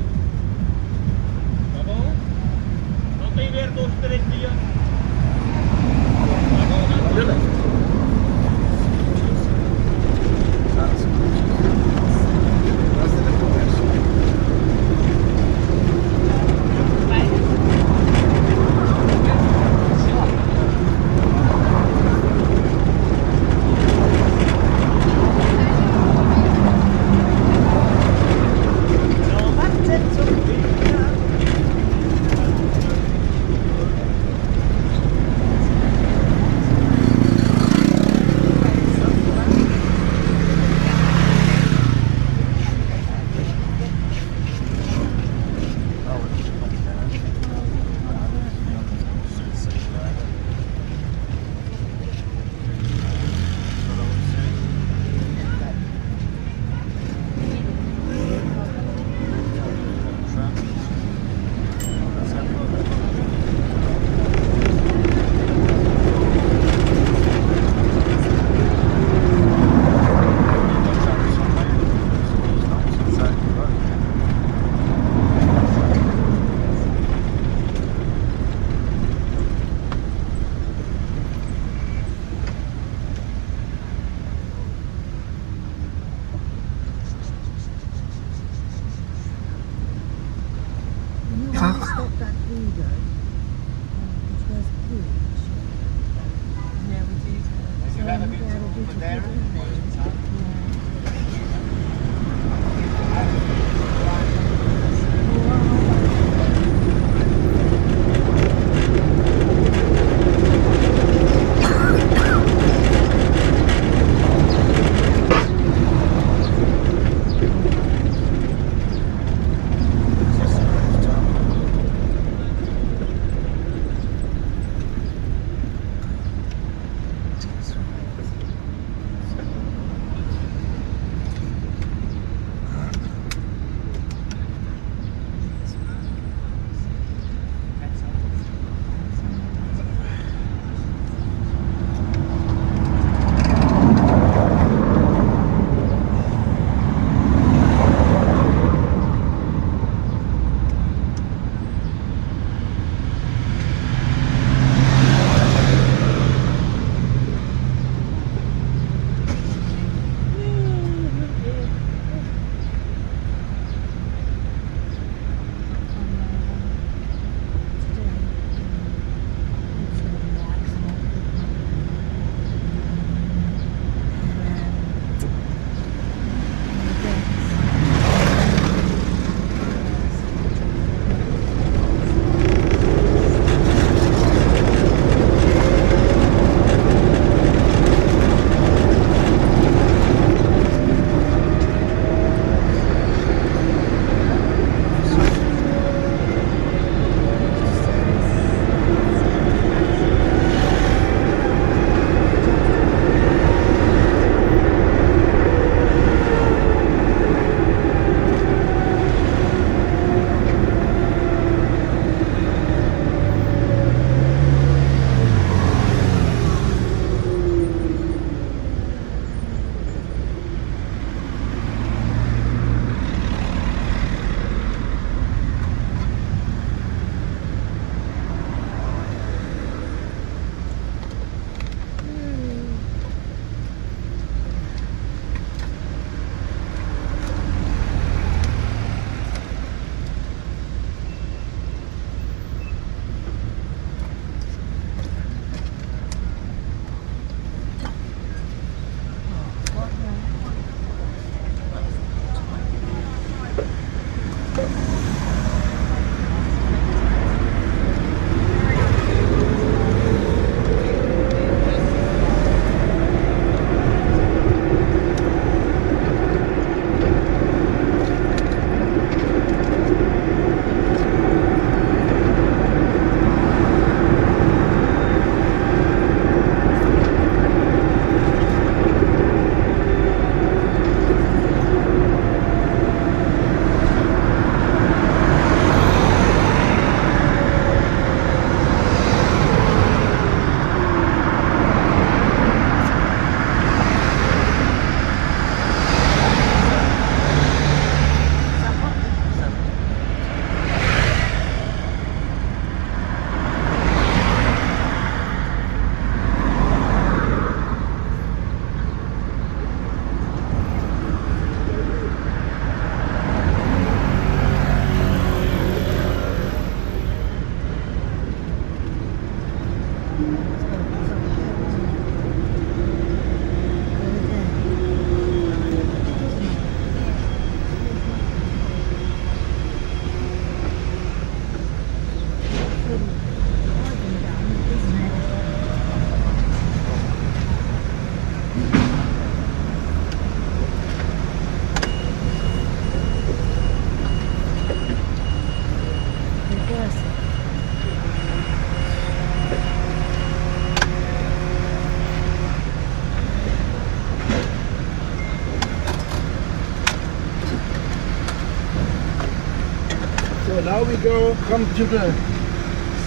we come to the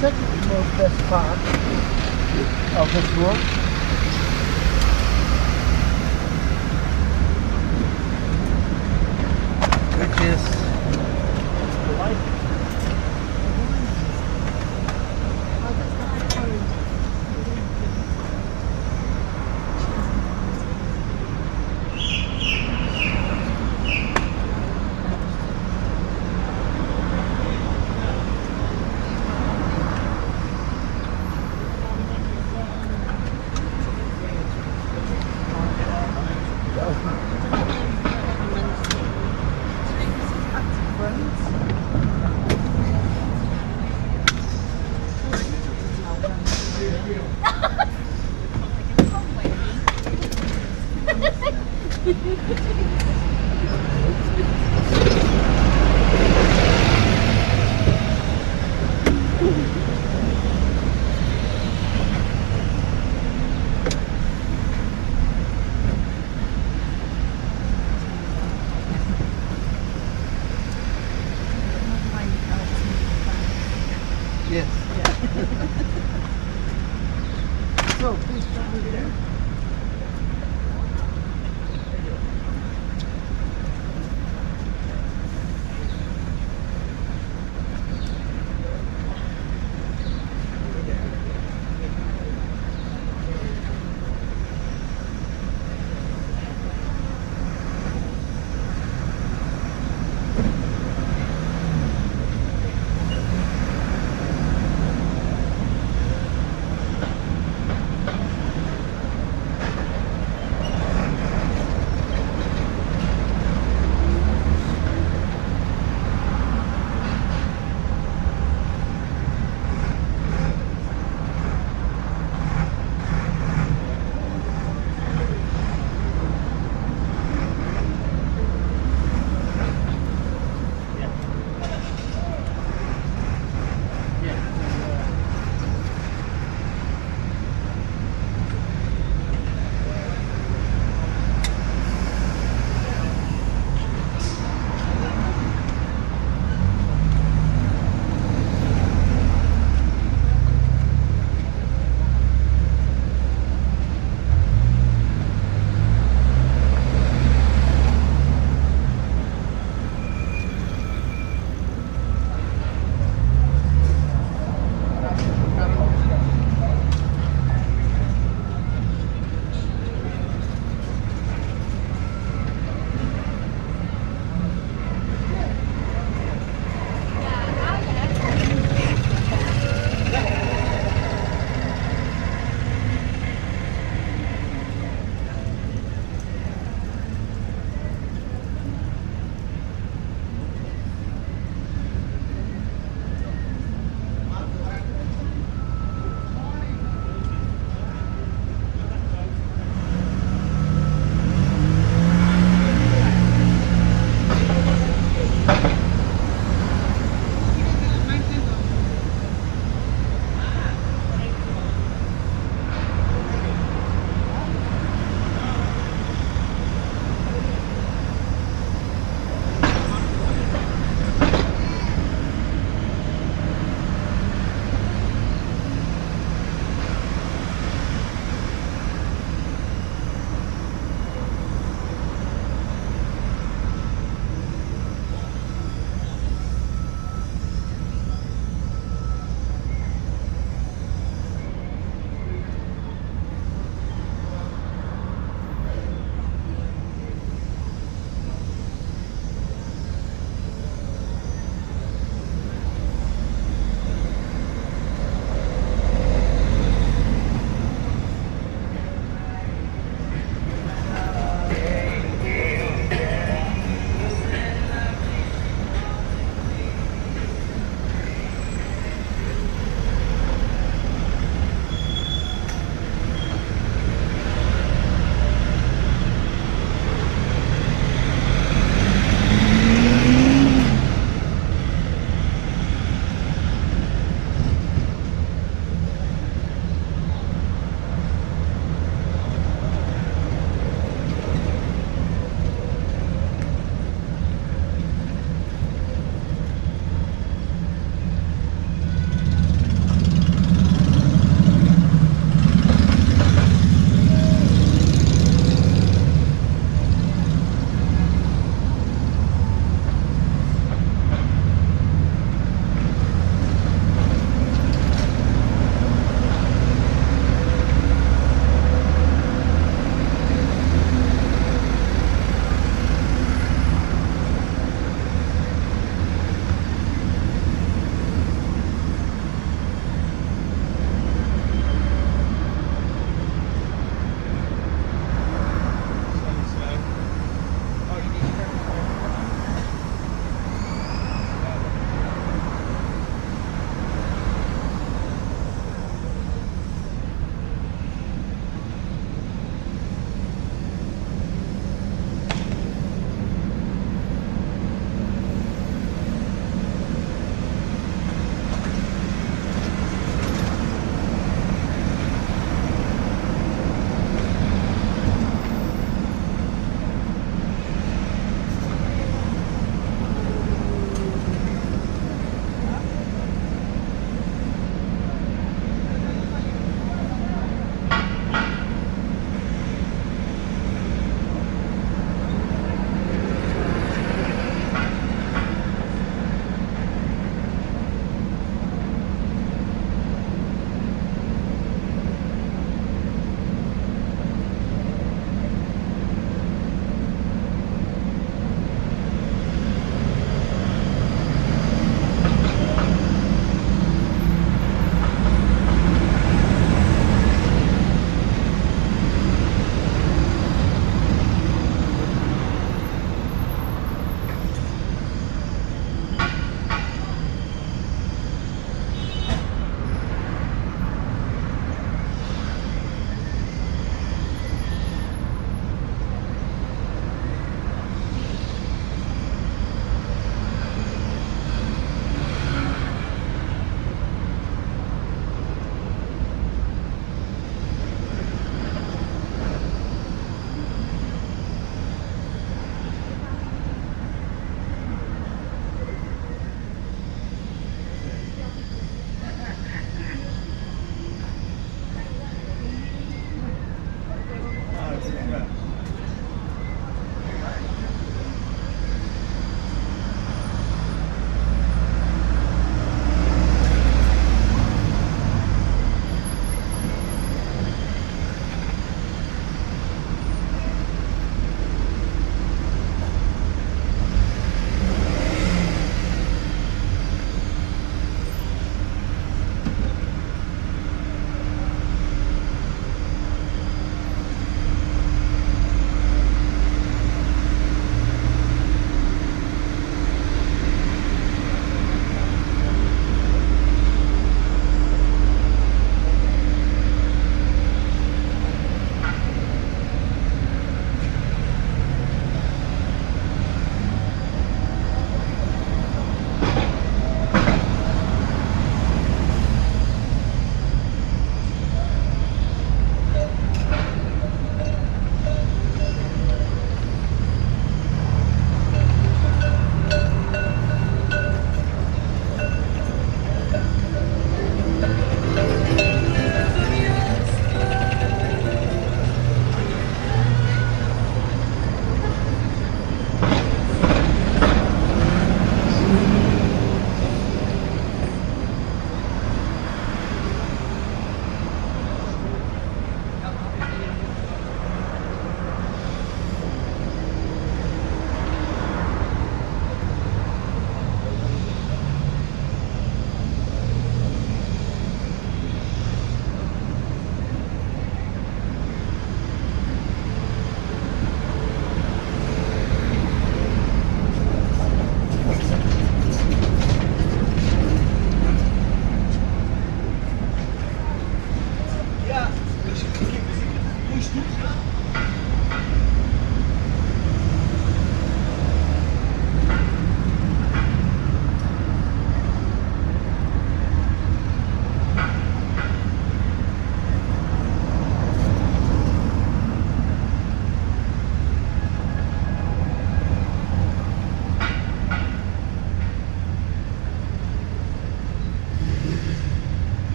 second most best part of the tour. Which is the light. Yes. So, please come with there.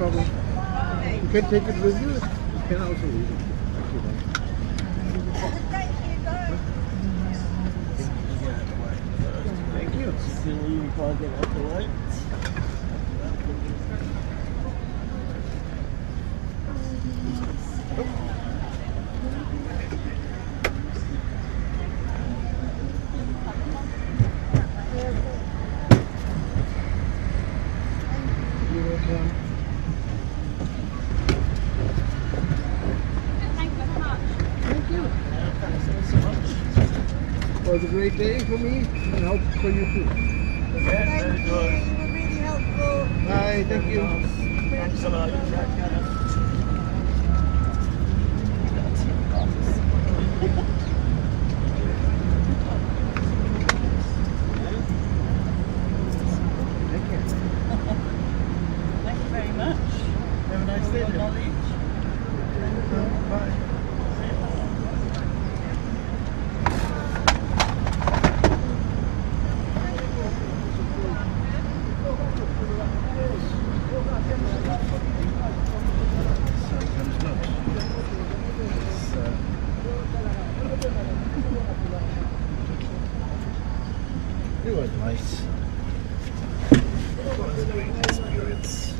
problem. You can take it with you. You can also leave it. Thank you. It was a great day for me and hope for you too. Thank you. You were really helpful. Bye, thank you. Thanks a lot. Thank you very much. Have a nice day. Bye. It was nice. It was a great experience.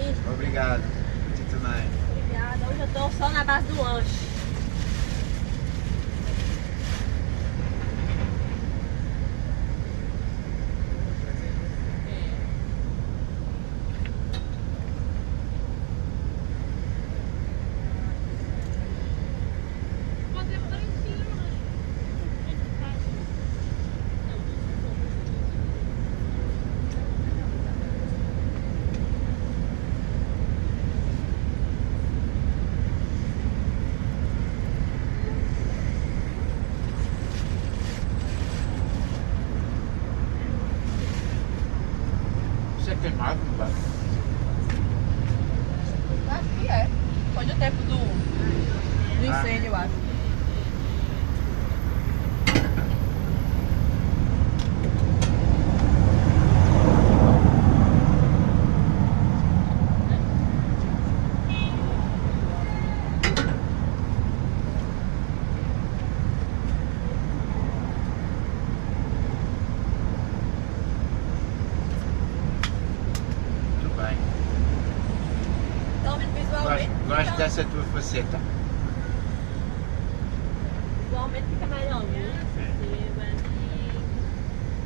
aqui. Obrigado. Você também. Obrigada. Hoje eu tô só na base do lanche. Isso é queimado, não vai? Acho que é. Foi do tempo do incêndio, eu acho. Tudo bem. Então, visualmente. Gosto dessa tua faceta. Visualmente fica melhor, viu?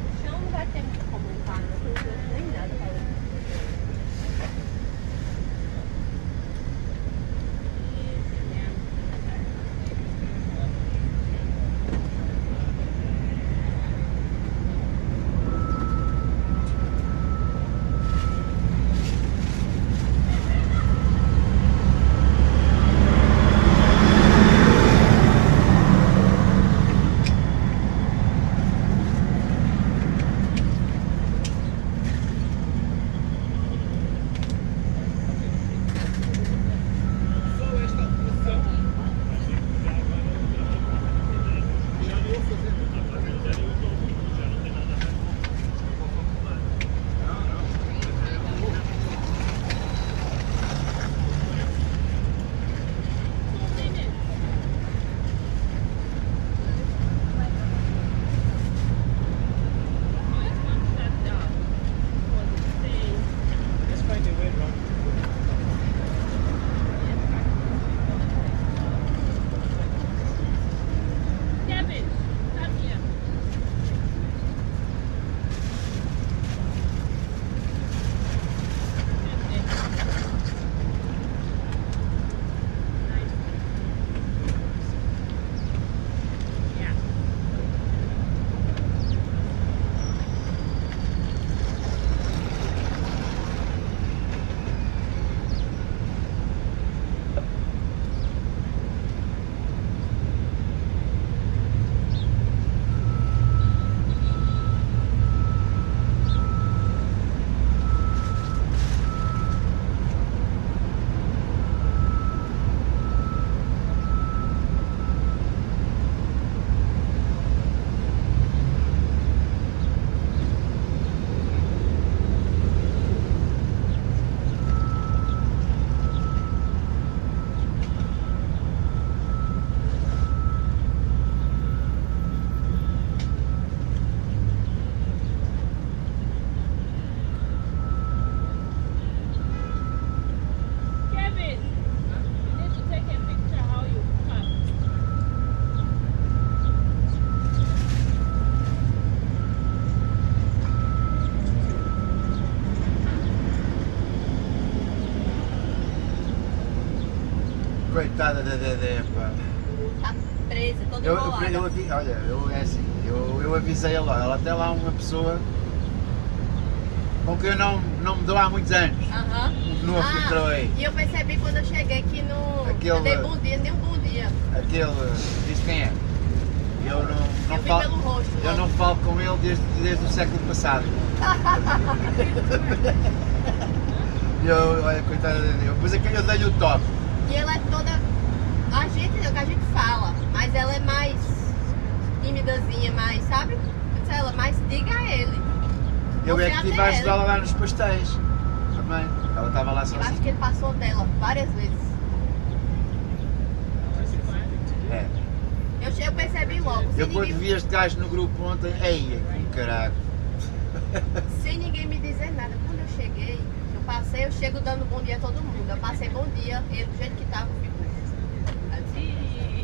O chão não vai ter muito como limpar, não. Não tem nem nada pra limpar. Coitada da Dedé, pá. Tá presa, toda Eu enrolada. olha, é assim, eu avisei ela até lá uma pessoa com quem eu não me dou há muitos anos. Um novo que entrou aí. E eu percebi quando eu cheguei que não eu dei bom dia, nem um bom dia. Aquele, disse quem é? Eu não vi falo, pelo rosto, eu não falo com ele desde o século passado. Olha, coitada de Deus. Depois eu dei-lhe o toque. E ela é toda. A gente, é o que a gente fala, mas ela é mais timidazinha, mais, sabe? Eu disse a ela, mas diga a ele. Eu é que tive a ajudá-la lá nos pastéis. Também. Ela estava lá sozinha. Eu acho que ele passou dela várias vezes. É. Eu percebi logo. Eu quando vi este gajo no grupo ontem, eia, que caralho. Sem ninguém me dizer nada. Quando eu cheguei, eu passei, eu chego dando bom dia a todo mundo. Eu passei bom dia, ele do jeito que tava, eu fico assim.